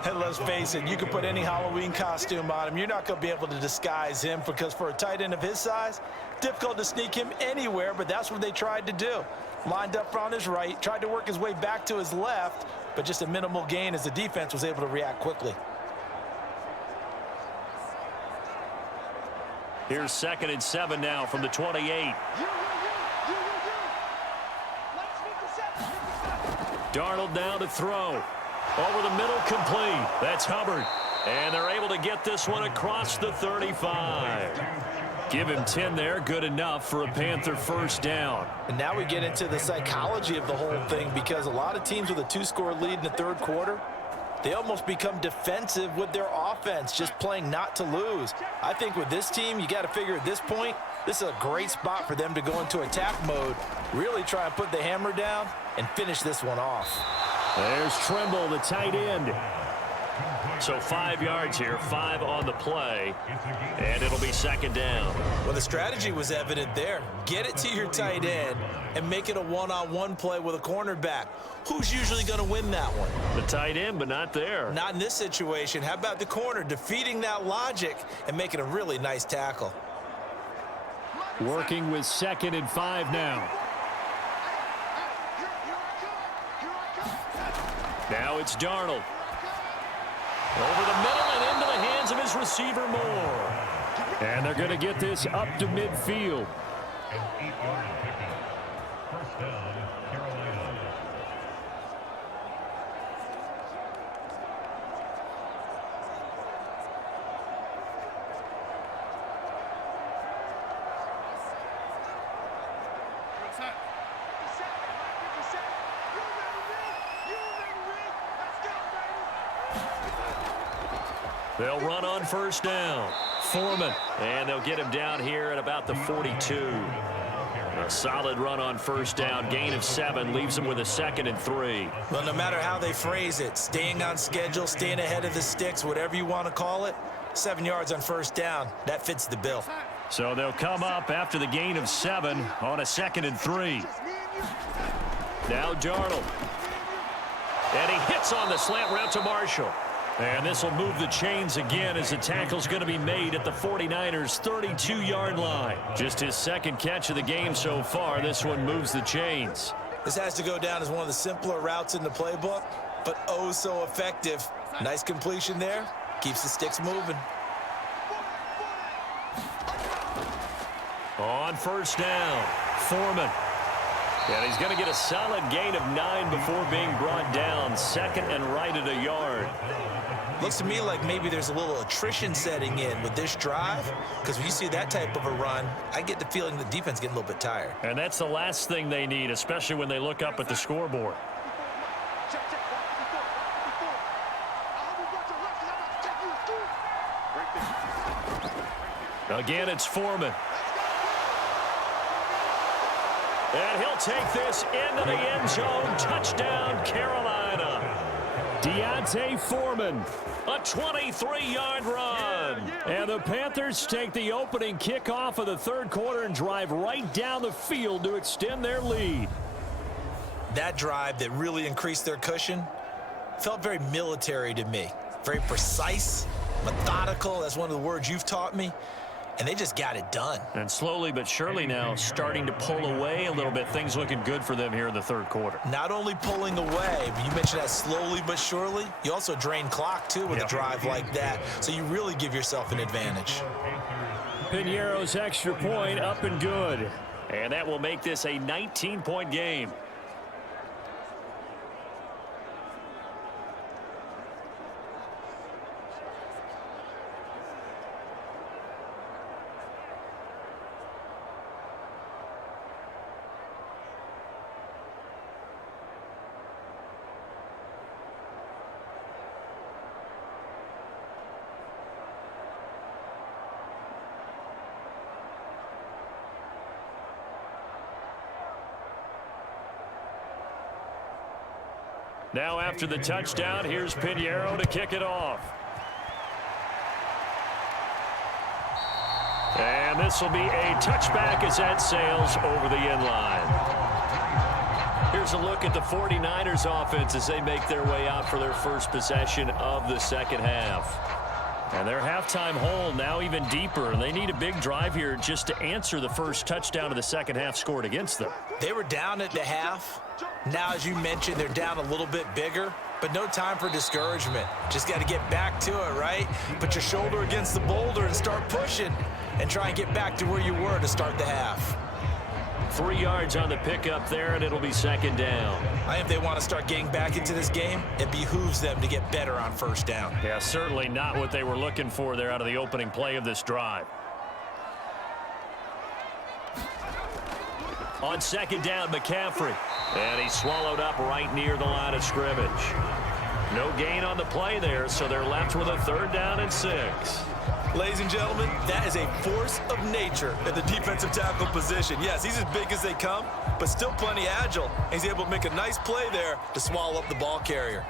And let's face it, you can put any Halloween costume on him. You're not going to be able to disguise him because for a tight end of his size, difficult to sneak him anywhere, but that's what they tried to do. Lined up on his right, tried to work his way back to his left, but just a minimal gain as the defense was able to react quickly. Here's 2nd and 7 now from the 28. Darnold now to throw. Over the middle, complete. That's Hubbard. And they're able to get this one across the 35. Give him 10 there. Good enough for a Panther first down. And now we get into the psychology of the whole thing because a lot of teams with a 2-score lead in the third quarter, they almost become defensive with their offense, just playing not to lose. I think with this team, you got to figure at this point, this is a great spot for them to go into attack mode, really try and put the hammer down and finish this one off. There's Trimble, the tight end. So 5 yards here, 5 on the play, and it'll be second down. Well, the strategy was evident there. Get it to your tight end and make it a one-on-one play with a cornerback. Who's usually going to win that one? The tight end, but not there. Not in this situation. How about the corner defeating that logic and making a really nice tackle? Working with 2nd and 5 now. Now it's Darnold. Over the middle and into the hands of his receiver Moore. And they're going to get this up to midfield. An 8-yard pickup. First down, Carolina. They'll run on first down. Foreman. And they'll get him down here at about the 42. A solid run on first down. Gain of 7 leaves them with a 2nd and 3. Well, no matter how they phrase it, staying on schedule, staying ahead of the sticks, whatever you want to call it, 7 yards on first down, that fits the bill. So they'll come up after the gain of 7 on a 2nd and 3. Now Darnold. And he hits on the slant route to Marshall. And this will move the chains again as the tackle's going to be made at the 49ers' 32-yard line. Just his 2nd catch of the game so far. This one moves the chains. This has to go down as one of the simpler routes in the playbook, but oh so effective. Nice completion there. Keeps the sticks moving. On first down, Foreman. And he's going to get a solid gain of 9 before being brought down. Second and right at a yard. Looks to me like maybe there's a little attrition setting in with this drive, because when you see that type of a run, I get the feeling the defense getting a little bit tired. And that's the last thing they need, especially when they look up at the scoreboard. Again, it's Foreman. And he'll take this into the end zone. Touchdown, Carolina. Deontay Foreman, a 23-yard run. And the Panthers take the opening kickoff of the third quarter and drive right down the field to extend their lead. That drive that really increased their cushion felt very military to me. Very precise, methodical. That's one of the words you've taught me. And they just got it done. And slowly but surely now starting to pull away a little bit. Things looking good for them here in the third quarter. Not only pulling away, but you mentioned that slowly but surely. You also drain clock, too, with a drive like that. So you really give yourself an advantage. Piñeiro's extra point up and good. And that will make this a 19-point game. Now after the touchdown, here's Piñeiro to kick it off. And this will be a touchback as that sails over the end line. Here's a look at the 49ers offense as they make their way out for their first possession of the second half. And their halftime hole now even deeper. And they need a big drive here just to answer the first touchdown of the second half scored against them. They were down at the half. Now, as you mentioned, they're down a little bit bigger, but no time for discouragement. Just got to get back to it, right? Put your shoulder against the boulder and start pushing and try and get back to where you were to start the half. 3 yards on the pickup there, and it'll be second down. I think if they want to start getting back into this game, it behooves them to get better on first down. Yeah, certainly not what they were looking for there out of the opening play of this drive. On second down, McCaffrey. And he's swallowed up right near the line of scrimmage. No gain on the play there, so they're left with a third down and 6. Ladies and gentlemen, that is a force of nature at the defensive tackle position. Yes, he's as big as they come, but still plenty agile. He's able to make a nice play there to swallow up the ball carrier.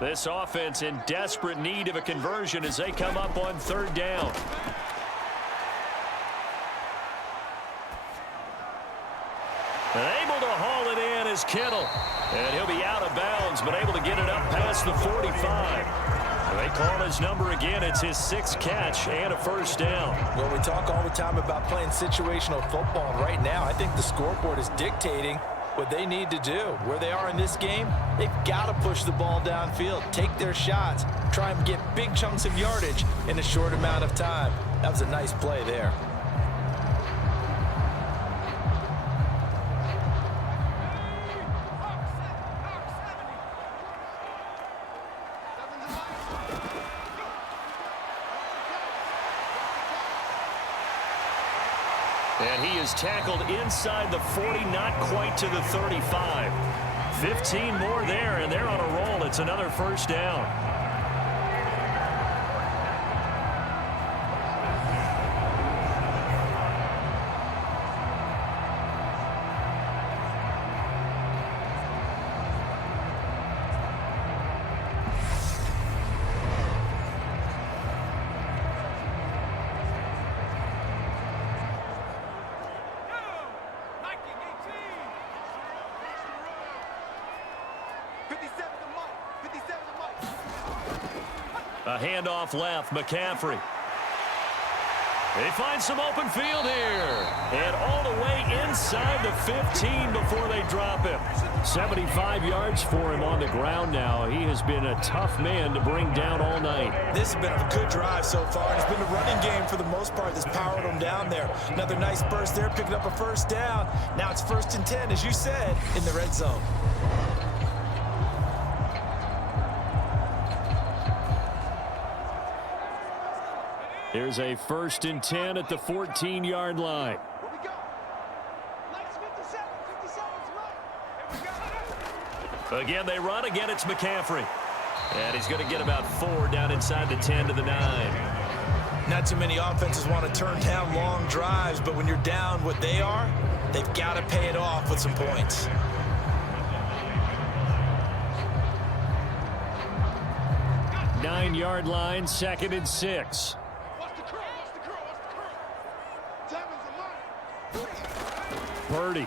This offense in desperate need of a conversion as they come up on third down. And able to haul it in is Kittle. And he'll be out of bounds, but able to get it up past the 45. And they call his number again. It's his 6th catch and a first down. Well, we talk all the time about playing situational football, and right now I think the scoreboard is dictating what they need to do. Where they are in this game, they've got to push the ball downfield, take their shots, try and get big chunks of yardage in a short amount of time. That was a nice play there. And he is tackled inside the 40, not quite to the 35. 15 more there, and they're on a roll. It's another first down. A handoff left, McCaffrey. They find some open field here. And all the way inside the 15 before they drop him. 75 yards for him on the ground now. He has been a tough man to bring down all night. This has been a good drive so far. It's been the running game for the most part that's powered him down there. Another nice burst there, picking up a first down. Now it's 1st and 10, as you said, in the red zone. Here's a 1st and 10 at the 14-yard line. Again, they run. Again, it's McCaffrey. And he's going to get about 4 down inside the 10 to the 9. Not too many offenses want to turn down long drives, but when you're down what they are, they've got to pay it off with some points. Nine-yard line, 2nd and 6. Purdy.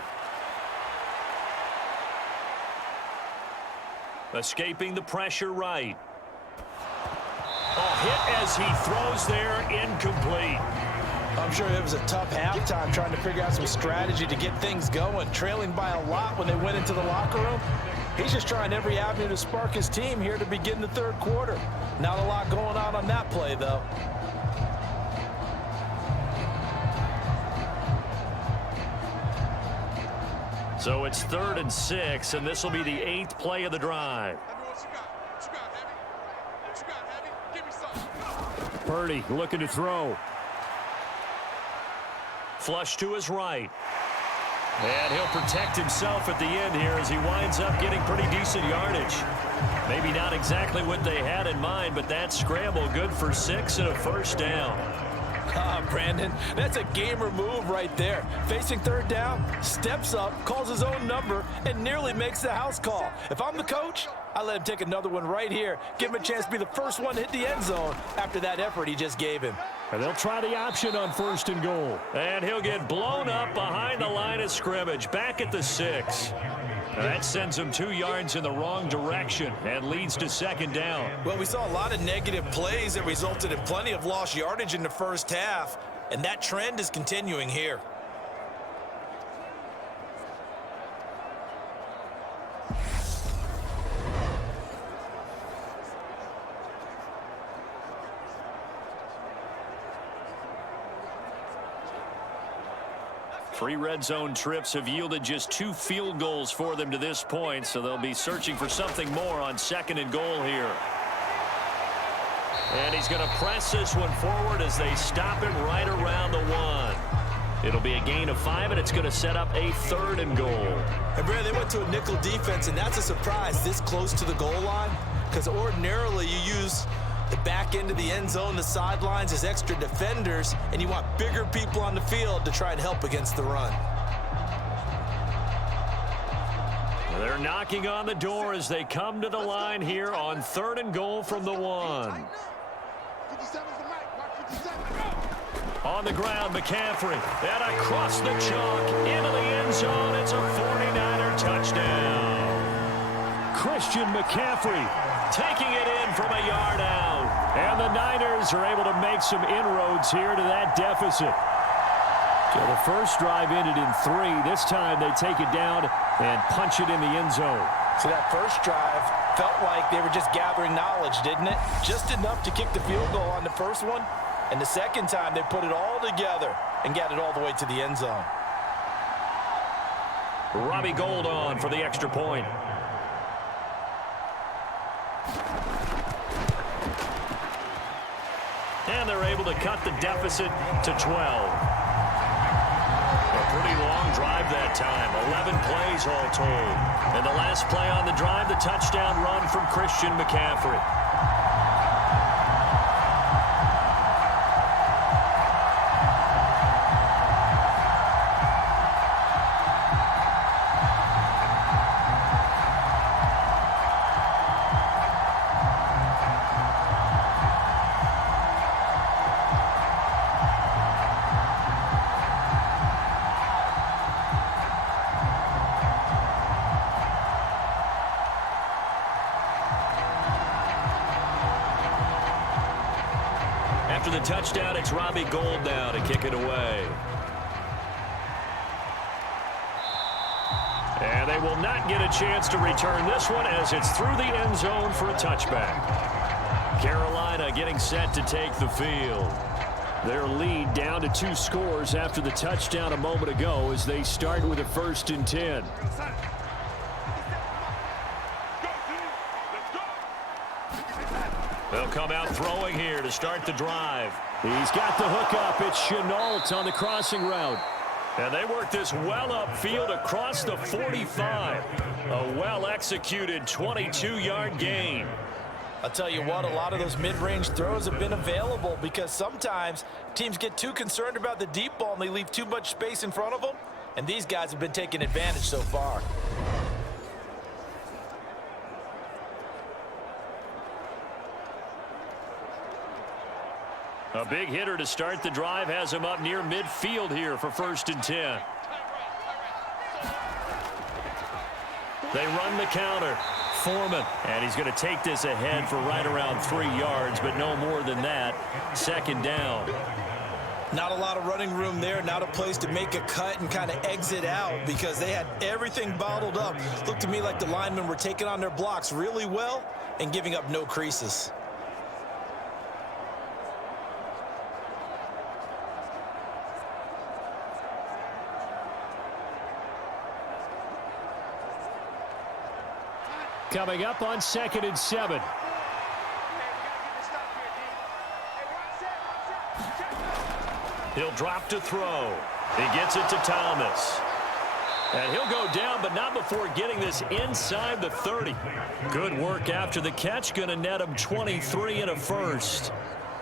Escaping the pressure right. Hit as he throws there, incomplete. I'm sure it was a tough halftime trying to figure out some strategy to get things going. Trailing by a lot when they went into the locker room. He's just trying every avenue to spark his team here to begin the 3rd quarter. Not a lot going on that play, though. So it's 3rd and 6, and this will be the 8th play of the drive. Purdy looking to throw. Flush to his right. And he'll protect himself at the end here as he winds up getting pretty decent yardage. Maybe not exactly what they had in mind, but that scramble good for 6 and a 1st down. Brandon, that's a gamer move right there. Facing 3rd down, steps up, calls his own number, and nearly makes the house call. If I'm the coach, I let him take another one right here. Give him a chance to be the first one to hit the end zone after that effort he just gave him. And they'll try the option on 1st and goal. And he'll get blown up behind the line of scrimmage, back at the 6. That sends him 2 yards in the wrong direction and leads to 2nd down. Well, we saw a lot of negative plays that resulted in plenty of lost yardage in the first half, and that trend is continuing here. Three red zone trips have yielded just 2 field goals for them to this point, so they'll be searching for something more on 2nd and goal here. And he's going to press this one forward as they stop him right around the 1. It'll be a gain of 5, and it's going to set up a 3rd and goal. And Brad, they went to a nickel defense, and that's a surprise this close to the goal line, because ordinarily you use the back end of the end zone, the sidelines as extra defenders, and you want bigger people on the field to try and help against the run. They're knocking on the door as they come to the line here on 3rd and goal from the 1. On the ground, McCaffrey. And across the chalk into the end zone. It's a 49er touchdown. Christian McCaffrey taking it in from a yard out. And the Niners are able to make some inroads here to that deficit. So the first drive ended in 3. This time they take it down and punch it in the end zone. So that first drive felt like they were just gathering knowledge, didn't it? Just enough to kick the field goal on the first one. And the second time they put it all together and got it all the way to the end zone. Robbie Gould on for the extra point. And they're able to cut the deficit to 12. A pretty long drive that time. 11 plays all told. And the last play on the drive, the touchdown run from Christian McCaffrey. After the touchdown, it's Robbie Gould now to kick it away. they will not get a chance to return this one as it's through the end zone for a touchback. Carolina getting set to take the field. Their lead down to 2 scores after the touchdown a moment ago as they start with a 1st and 10. They'll come out throwing here to start the drive. He's got the hook up. It's Chenault on the crossing route. And they work this well upfield across the 45. A well-executed 22-yard gain. I'll tell you what, a lot of those mid-range throws have been available because sometimes teams get too concerned about the deep ball and they leave too much space in front of them. And these guys have been taking advantage so far. A big hitter to start the drive has him up near midfield here for 1st and 10. They run the counter. Foreman, and he's going to take this ahead for right around 3 yards, but no more than that. 2nd down. Not a lot of running room there, not a place to make a cut and kind of exit out because they had everything bottled up. Looked to me like the linemen were taking on their blocks really well and giving up no creases. Coming up on 2nd and 7. He'll drop to throw. He gets it to Thomas. And he'll go down, but not before getting this inside the 30. Good work after the catch. Going to net him 23 and a 1st.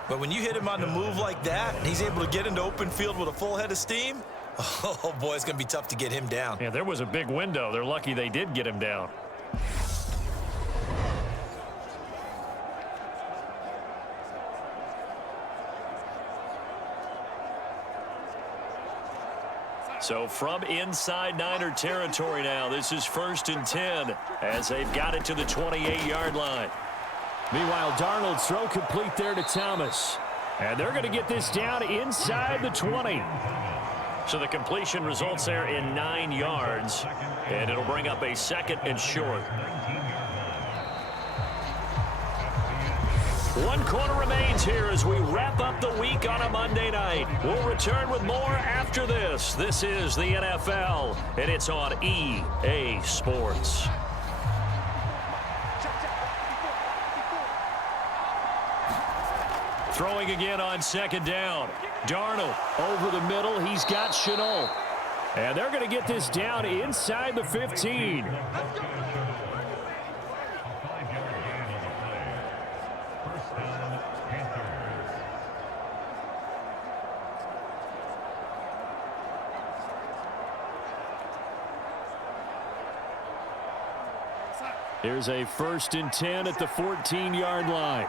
But when you hit him on the move like that, and he's able to get into open field with a full head of steam, oh boy, it's going to be tough to get him down. Yeah, there was a big window. They're lucky they did get him down. So from inside Niner territory now, this is 1st and 10 as they've got it to the 28-yard line. Meanwhile, Darnold's throw complete there to Thomas. And they're going to get this down inside the 20. So the completion results there in 9 yards. And it'll bring up a 2nd and short. 1 quarter remains here as we wrap up the week on a Monday night. We'll return with more after this. This is the NFL, and it's on EA Sports. Throwing again on 2nd down. Darnold over the middle. He's got Chenault. And they're going to get this down inside the 15. Here's a 1st and 10 at the 14-yard line.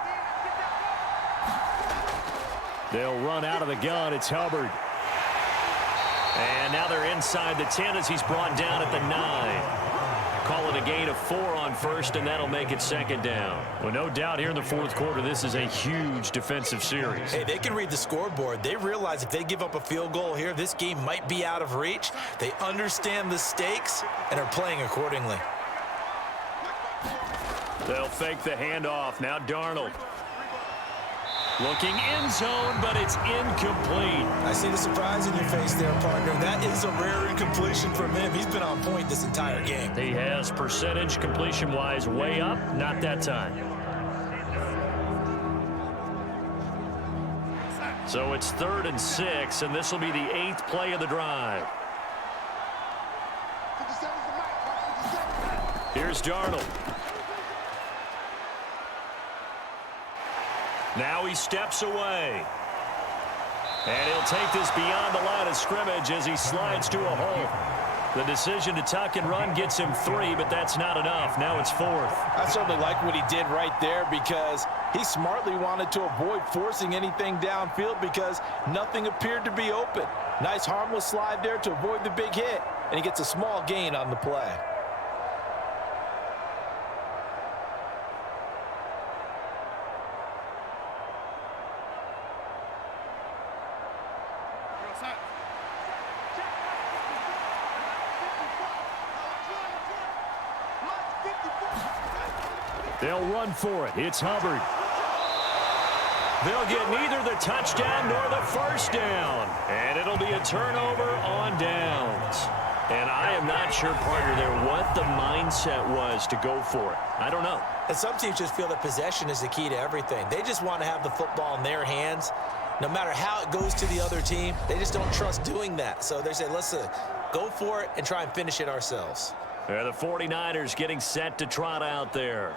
They'll run out of the gun. It's Hubbard. And now they're inside the 10 as he's brought down at the 9. Call it a gain of 4 on 1st, and that'll make it 2nd down. Well, no doubt here in the 4th quarter, this is a huge defensive series. Hey, they can read the scoreboard. They realize if they give up a field goal here, this game might be out of reach. They understand the stakes and are playing accordingly. They'll fake the handoff. Now Darnold. Looking end zone, but it's incomplete. I see the surprise in your face there, partner. That is a rare incompletion from him. He's been on point this entire game. He has percentage completion-wise way up. Not that time. So it's 3rd and 6, and this will be the 8th play of the drive. Here's Darnold. Now he steps away. And he'll take this beyond the line of scrimmage as he slides to a hole. The decision to tuck and run gets him 3, but that's not enough. Now it's 4th. I certainly like what he did right there because he smartly wanted to avoid forcing anything downfield because nothing appeared to be open. Nice harmless slide there to avoid the big hit, and he gets a small gain on the play. They'll run for it. It's Hubbard. They'll get neither the touchdown nor the first down. And it'll be a turnover on downs. And I am not sure, partner, there what the mindset was to go for it. I don't know. And some teams just feel that possession is the key to everything. They just want to have the football in their hands. No matter how it goes to the other team, they just don't trust doing that. So they say, listen, go for it and try and finish it ourselves. The 49ers getting set to trot out there.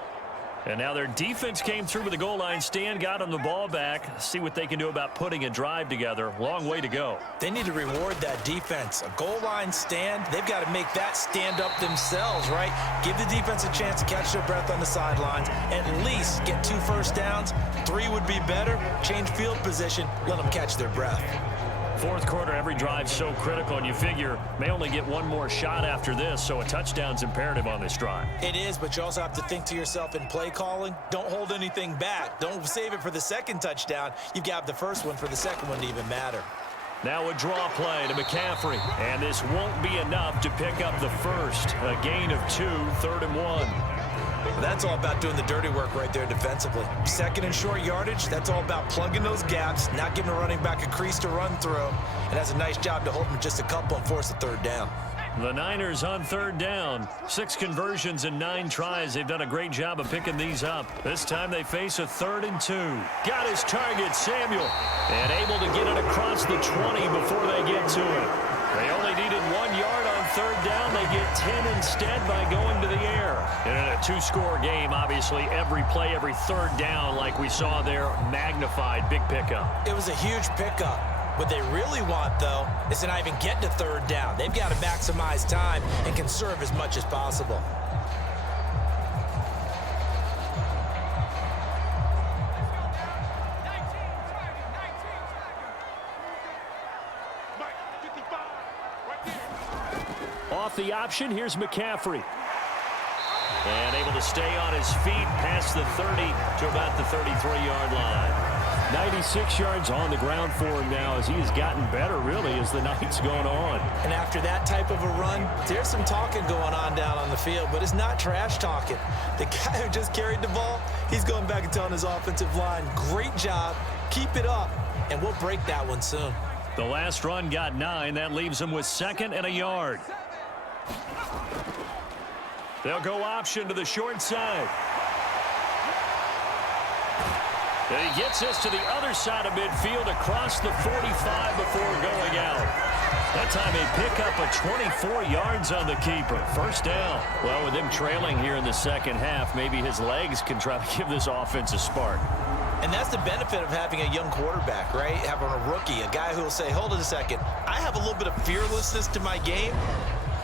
And now their defense came through with the goal line stand, got them the ball back. See what they can do about putting a drive together. Long way to go. They need to reward that defense. A goal line stand, they've got to make that stand up themselves, right? Give the defense a chance to catch their breath on the sidelines. At least get 2 first downs. 3 would be better. Change field position. Let them catch their breath. Fourth quarter, every drive so critical, and you figure may only get one more shot after this, so a touchdown's imperative on this drive. It is, but you also have to think to yourself in play calling, don't hold anything back. Don't save it for the second touchdown. You've got the first one for the second one to even matter. Now a draw play to McCaffrey, and this won't be enough to pick up the first. A gain of 2, 3rd and 1. That's all about doing the dirty work right there defensively. Second and short yardage, that's all about plugging those gaps, not giving a running back a crease to run through. It has a nice job to hold them just a couple and force a 3rd down. The Niners on 3rd down. 6 conversions and 9 tries. They've done a great job of picking these up. This time they face a 3rd and 2. Got his target, Samuel, and able to get it across the 20 before they get to it. They only needed 1 yard on 3rd down. They get 10 instead by going to the air. And in a 2-score game, obviously, every play, every 3rd down, like we saw there, magnified. Big pickup. It was a huge pickup. What they really want, though, is to not even get to 3rd down. They've got to maximize time and conserve as much as possible. Off the option, here's McCaffrey. And able to stay on his feet past the 30 to about the 33-yard line. 96 yards on the ground for him now as he has gotten better, really, as the night's going on. And after that type of a run, there's some talking going on down on the field, but it's not trash talking. The guy who just carried the ball, he's going back and telling his offensive line, great job, keep it up, and we'll break that one soon. The last run got 9. That leaves him with 2nd and a yard. They'll go option to the short side. And he gets us to the other side of midfield across the 45 before going out. That time they pick up a 24 yards on the keeper. First down. Well, with him trailing here in the second half, maybe his legs can try to give this offense a spark. And that's the benefit of having a young quarterback, right? Having a rookie, a guy who will say, hold it a second, I have a little bit of fearlessness to my game.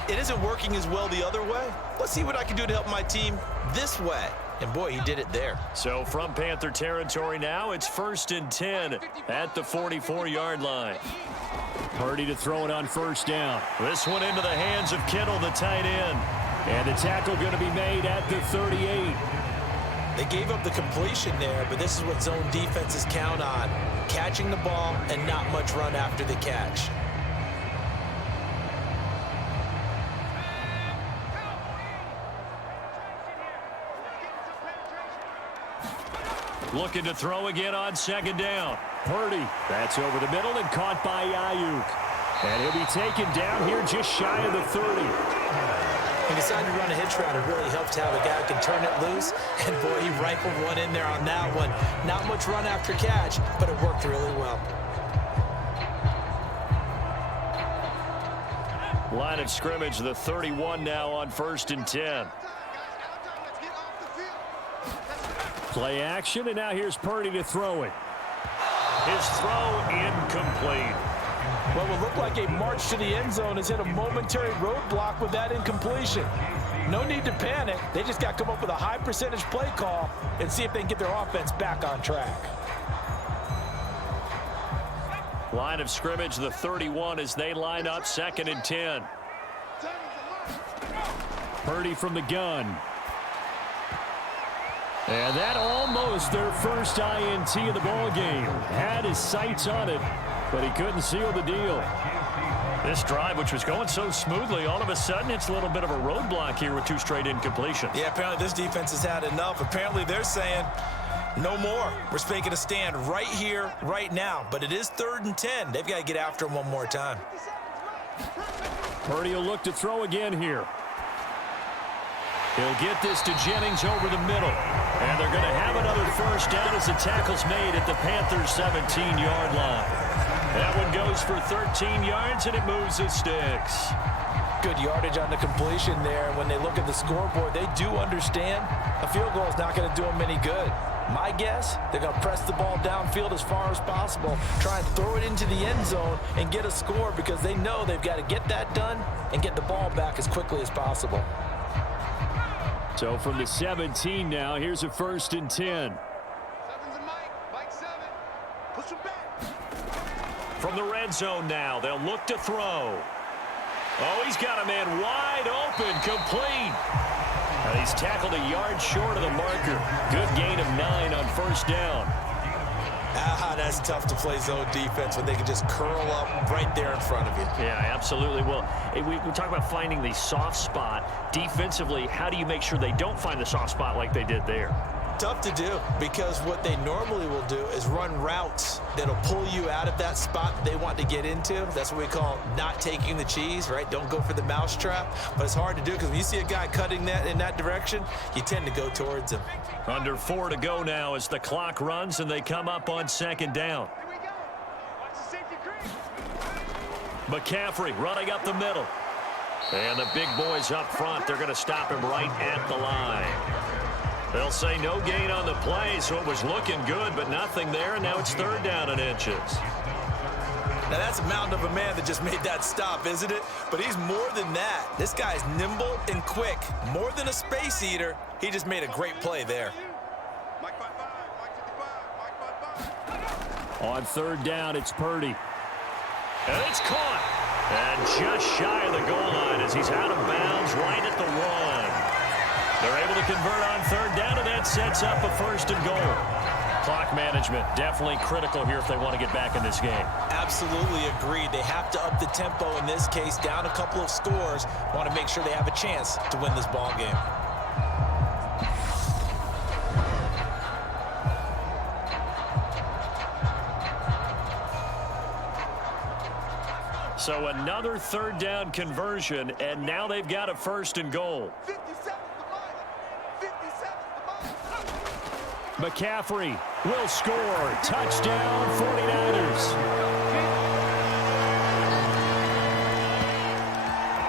It isn't working as well the other way. Let's see what I can do to help my team this way. And boy, he did it there. So from Panther territory now, it's 1st and 10 at the 44-yard line. Purdy to throw it on 1st down. This one into the hands of Kittle, the tight end. And the tackle going to be made at the 38. They gave up the completion there, but this is what zone defenses count on. Catching the ball and not much run after the catch. Looking to throw again on 2nd down. Purdy, that's over the middle and caught by Ayuk. And he'll be taken down here just shy of the 30. He decided to run a hitch route. It really helps to have a guy who can turn it loose. And boy, he rifled one in there on that one. Not much run after catch, but it worked really well. Line of scrimmage, the 31 now on 1st and 10. Play action, and now here's Purdy to throw it. His throw incomplete. What will look like a march to the end zone has hit a momentary roadblock with that incompletion. No need to panic. They just got to come up with a high percentage play call and see if they can get their offense back on track. Line of scrimmage, the 31 as they line up 2nd and 10. Purdy from the gun. And that almost their first INT of the ball game. Had his sights on it, but he couldn't seal the deal. This drive, which was going so smoothly, all of a sudden it's a little bit of a roadblock here with 2 straight incompletions. Yeah, apparently this defense has had enough. Apparently they're saying no more. We're making a stand right here, right now. But it is 3rd and 10. They've got to get after him one more time. Purdy will look to throw again here. He'll get this to Jennings over the middle. And they're going to have another first down as the tackle's made at the Panthers' 17-yard line. That one goes for 13 yards, and it moves the sticks. Good yardage on the completion there. And when they look at the scoreboard, they do understand a field goal is not going to do them any good. My guess, they're going to press the ball downfield as far as possible, try and throw it into the end zone and get a score because they know they've got to get that done and get the ball back as quickly as possible. So from the 17 now, here's a 1st and 10. From the red zone now, they'll look to throw. Oh, he's got a man wide open, complete. Now he's tackled a yard short of the marker. Good gain of 9 on 1st down. That's tough to play zone defense when they can just curl up right there in front of you. Yeah, absolutely. Well, we talk about finding the soft spot. Defensively, how do you make sure they don't find the soft spot like they did there? Tough to do because what they normally will do is run routes that'll pull you out of that spot that they want to get into. That's what we call not taking the cheese, right? Don't go for the mousetrap. But it's hard to do because when you see a guy cutting that in that direction, you tend to go towards him. Under 4 to go now as the clock runs and they come up on 2nd down. McCaffrey running up the middle. And the big boys up front, they're going to stop him right at the line. They'll say no gain on the play, so it was looking good, but nothing there, and now it's 3rd down and inches. Now that's a mountain of a man that just made that stop, isn't it? But he's more than that. This guy's nimble and quick. More than a space eater, he just made a great play there. On 3rd down, it's Purdy. And it's caught. And just shy of the goal line as he's out of bounds right at the 1. They're able to convert on 3rd down, and that sets up a 1st and goal. Clock management, definitely critical here if they want to get back in this game. Absolutely agreed. They have to up the tempo in this case, down a couple of scores. Want to make sure they have a chance to win this ball game. So another 3rd down conversion, and now they've got a 1st and goal. McCaffrey will score. Touchdown, 49ers.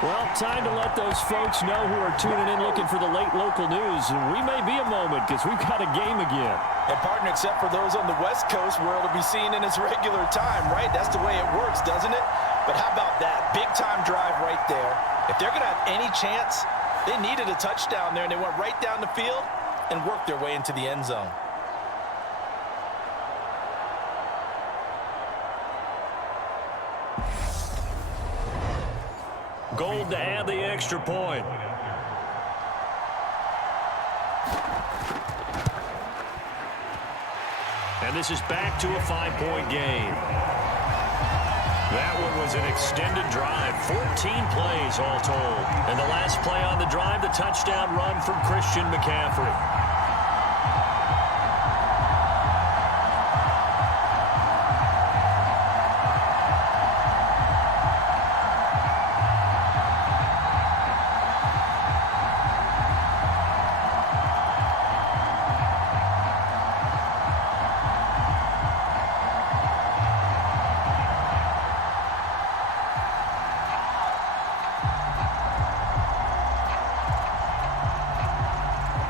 Well, time to let those folks know who are tuning in looking for the late local news. We may be a moment because we've got a game again. And partner, except for those on the West Coast where it'll be seen in its regular time, right? That's the way it works, doesn't it? But how about that big-time drive right there? If they're going to have any chance, they needed a touchdown there, and they went right down the field and worked their way into the end zone. Gold to add the extra point. And this is back to a 5-point game. That one was an extended drive, 14 plays all told. And the last play on the drive, the touchdown run from Christian McCaffrey.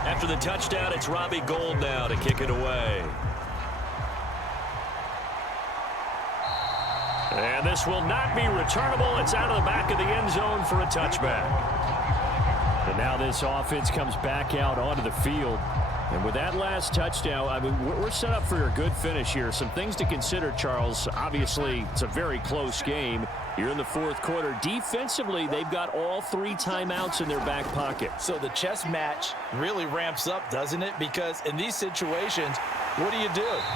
After the touchdown, it's Robbie Gould now to kick it away. And this will not be returnable. It's out of the back of the end zone for a touchback. And now this offense comes back out onto the field. And with that last touchdown, I mean, we're set up for a good finish here. Some things to consider, Charles. Obviously, it's a very close game. You're in the 4th quarter. Defensively, they've got all 3 timeouts in their back pocket. So the chess match really ramps up, doesn't it? Because in these situations, What do?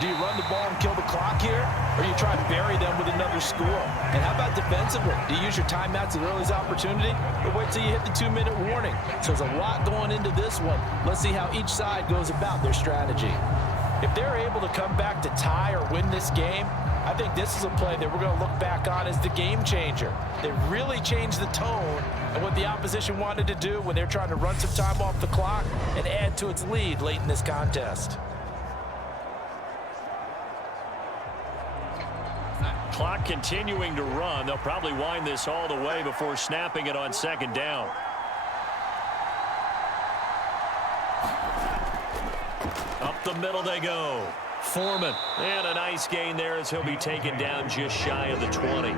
Do you run the ball and kill the clock here, or do you try and bury them with another score? And how about defensively? Do you use your timeouts at earliest opportunity, or wait till you hit the 2-minute warning? So there's a lot going into this one. Let's see how each side goes about their strategy. If they're able to come back to tie or win this game, I think this is a play that we're going to look back on as the game changer. They really changed the tone and what the opposition wanted to do when they're trying to run some time off the clock and add to its lead late in this contest. Clock continuing to run. They'll probably wind this all the way before snapping it on second down. Up the middle they go. Foreman. And a nice gain there as he'll be taken down just shy of the 20.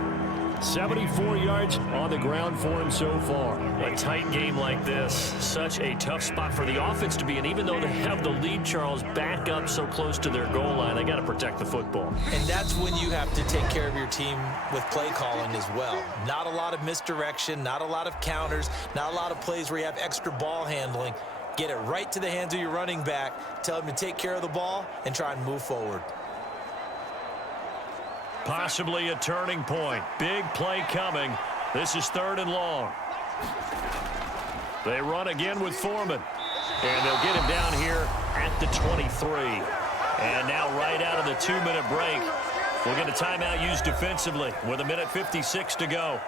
74 yards on the ground for him so far. A tight game like this, such a tough spot for the offense to be in. Even though they have the lead, Charles, back up so close to their goal line, they got to protect the football. And that's when you have to take care of your team with play calling as well. Not a lot of misdirection, not a lot of counters, not a lot of plays where you have extra ball handling. Get it right to the hands of your running back, tell him to take care of the ball, and try and move forward. Possibly a turning point. Big play coming. This is 3rd and long. They run again with Foreman. And they'll get him down here at the 23. And now right out of the 2-minute break, we'll get a timeout used defensively with 1:56 to go.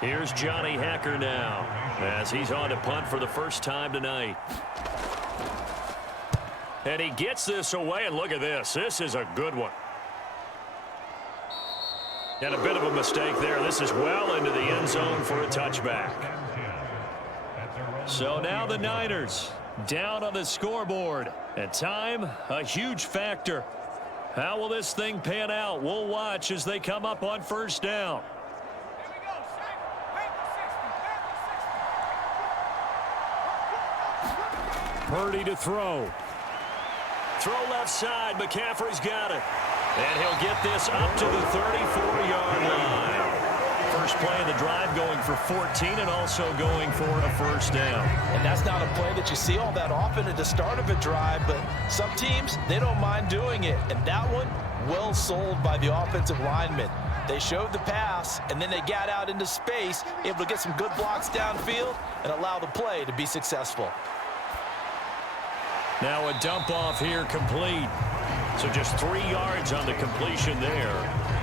Here's Johnny Hacker now as he's on to punt for the first time tonight. And he gets this away, and look at this. This is a good one. And a bit of a mistake there. This is well into the end zone for a touchback. So now the Niners down on the scoreboard. And time, a huge factor. How will this thing pan out? We'll watch as they come up on first down. Purdy to throw. Throw left side. McCaffrey's got it. And he'll get this up to the 34-yard line. First play of the drive going for 14 and also going for a first down. And that's not a play that you see all that often at the start of a drive, but some teams, they don't mind doing it. And that one, well sold by the offensive lineman. They showed the pass, and then they got out into space, able to get some good blocks downfield and allow the play to be successful. Now a dump off here complete. So just 3 yards on the completion there.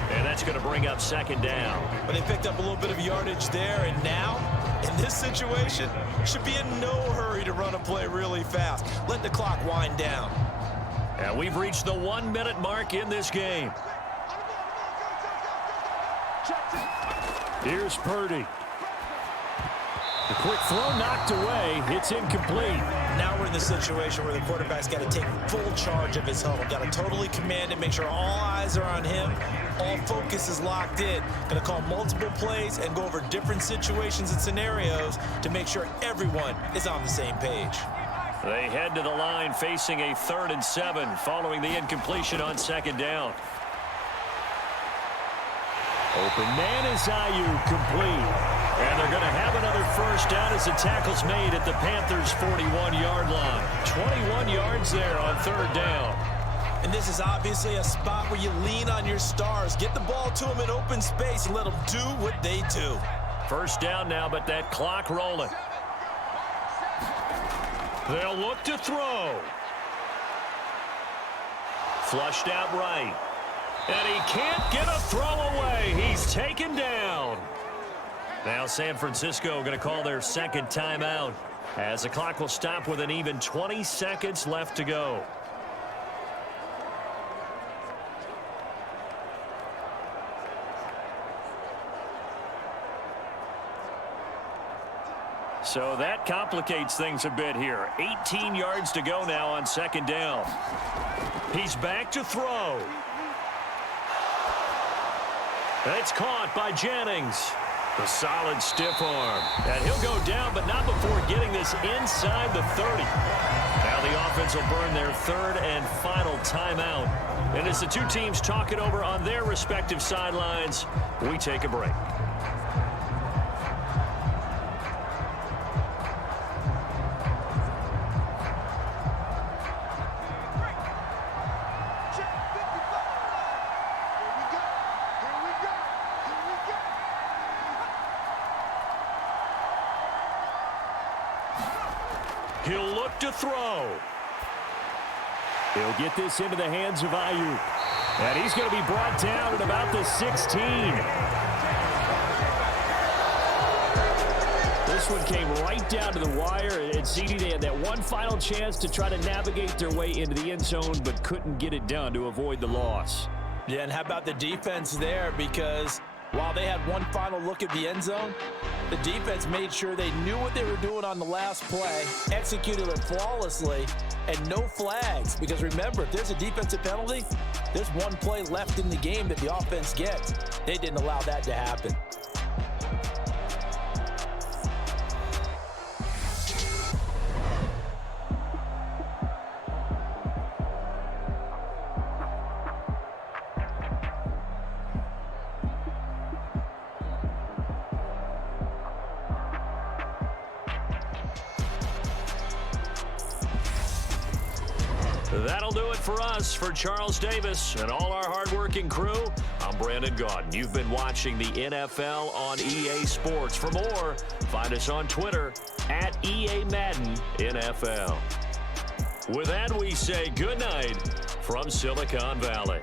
And that's going to bring up second down. But they picked up a little bit of yardage there, and now, in this situation, should be in no hurry to run a play really fast. Let the clock wind down. And we've reached the 1-minute mark in this game. Here's Purdy. The quick throw knocked away. It's incomplete. Now we're in the situation where the quarterback's got to take full charge of his huddle. Got to totally command it, make sure all eyes are on him. All focus is locked in. Going to call multiple plays and go over different situations and scenarios to make sure everyone is on the same page. They head to the line facing a 3rd and 7 following the incompletion on second down. Open man is Ayuk, complete. And they're going to have another first down as the tackle's made at the Panthers' 41-yard line. 21 yards there on 3rd down. And this is obviously a spot where you lean on your stars. Get the ball to them in open space and let them do what they do. First down now, but that clock rolling. They'll look to throw. Flushed out right. And he can't get a throw away. He's taken down. Now San Francisco going to call their second timeout as the clock will stop with an even 20 seconds left to go. So that complicates things a bit here. 18 yards to go now on second down. He's back to throw. It's caught by Jennings. The solid stiff arm. And he'll go down, but not before getting this inside the 30. Now the offense Dolphins will burn their third and final timeout. And as the two teams talk it over on their respective sidelines, we take a break. He'll look to throw. He'll get this into the hands of Ayuk. And he's going to be brought down at about the 16. This one came right down to the wire. And CD, they had that one final chance to try to navigate their way into the end zone, but couldn't get it done to avoid the loss. Yeah, and how about the defense there? Because while they had one final look at the end zone, the defense made sure they knew what they were doing on the last play, executed it flawlessly, and no flags. Because remember, if there's a defensive penalty, there's one play left in the game that the offense gets. They didn't allow that to happen. That'll do it for us. For Charles Davis and all our hardworking crew, I'm Brandon Gaudin. You've been watching the NFL on EA Sports. For more, find us on Twitter at EA Madden NFL. With that, we say good night from Silicon Valley.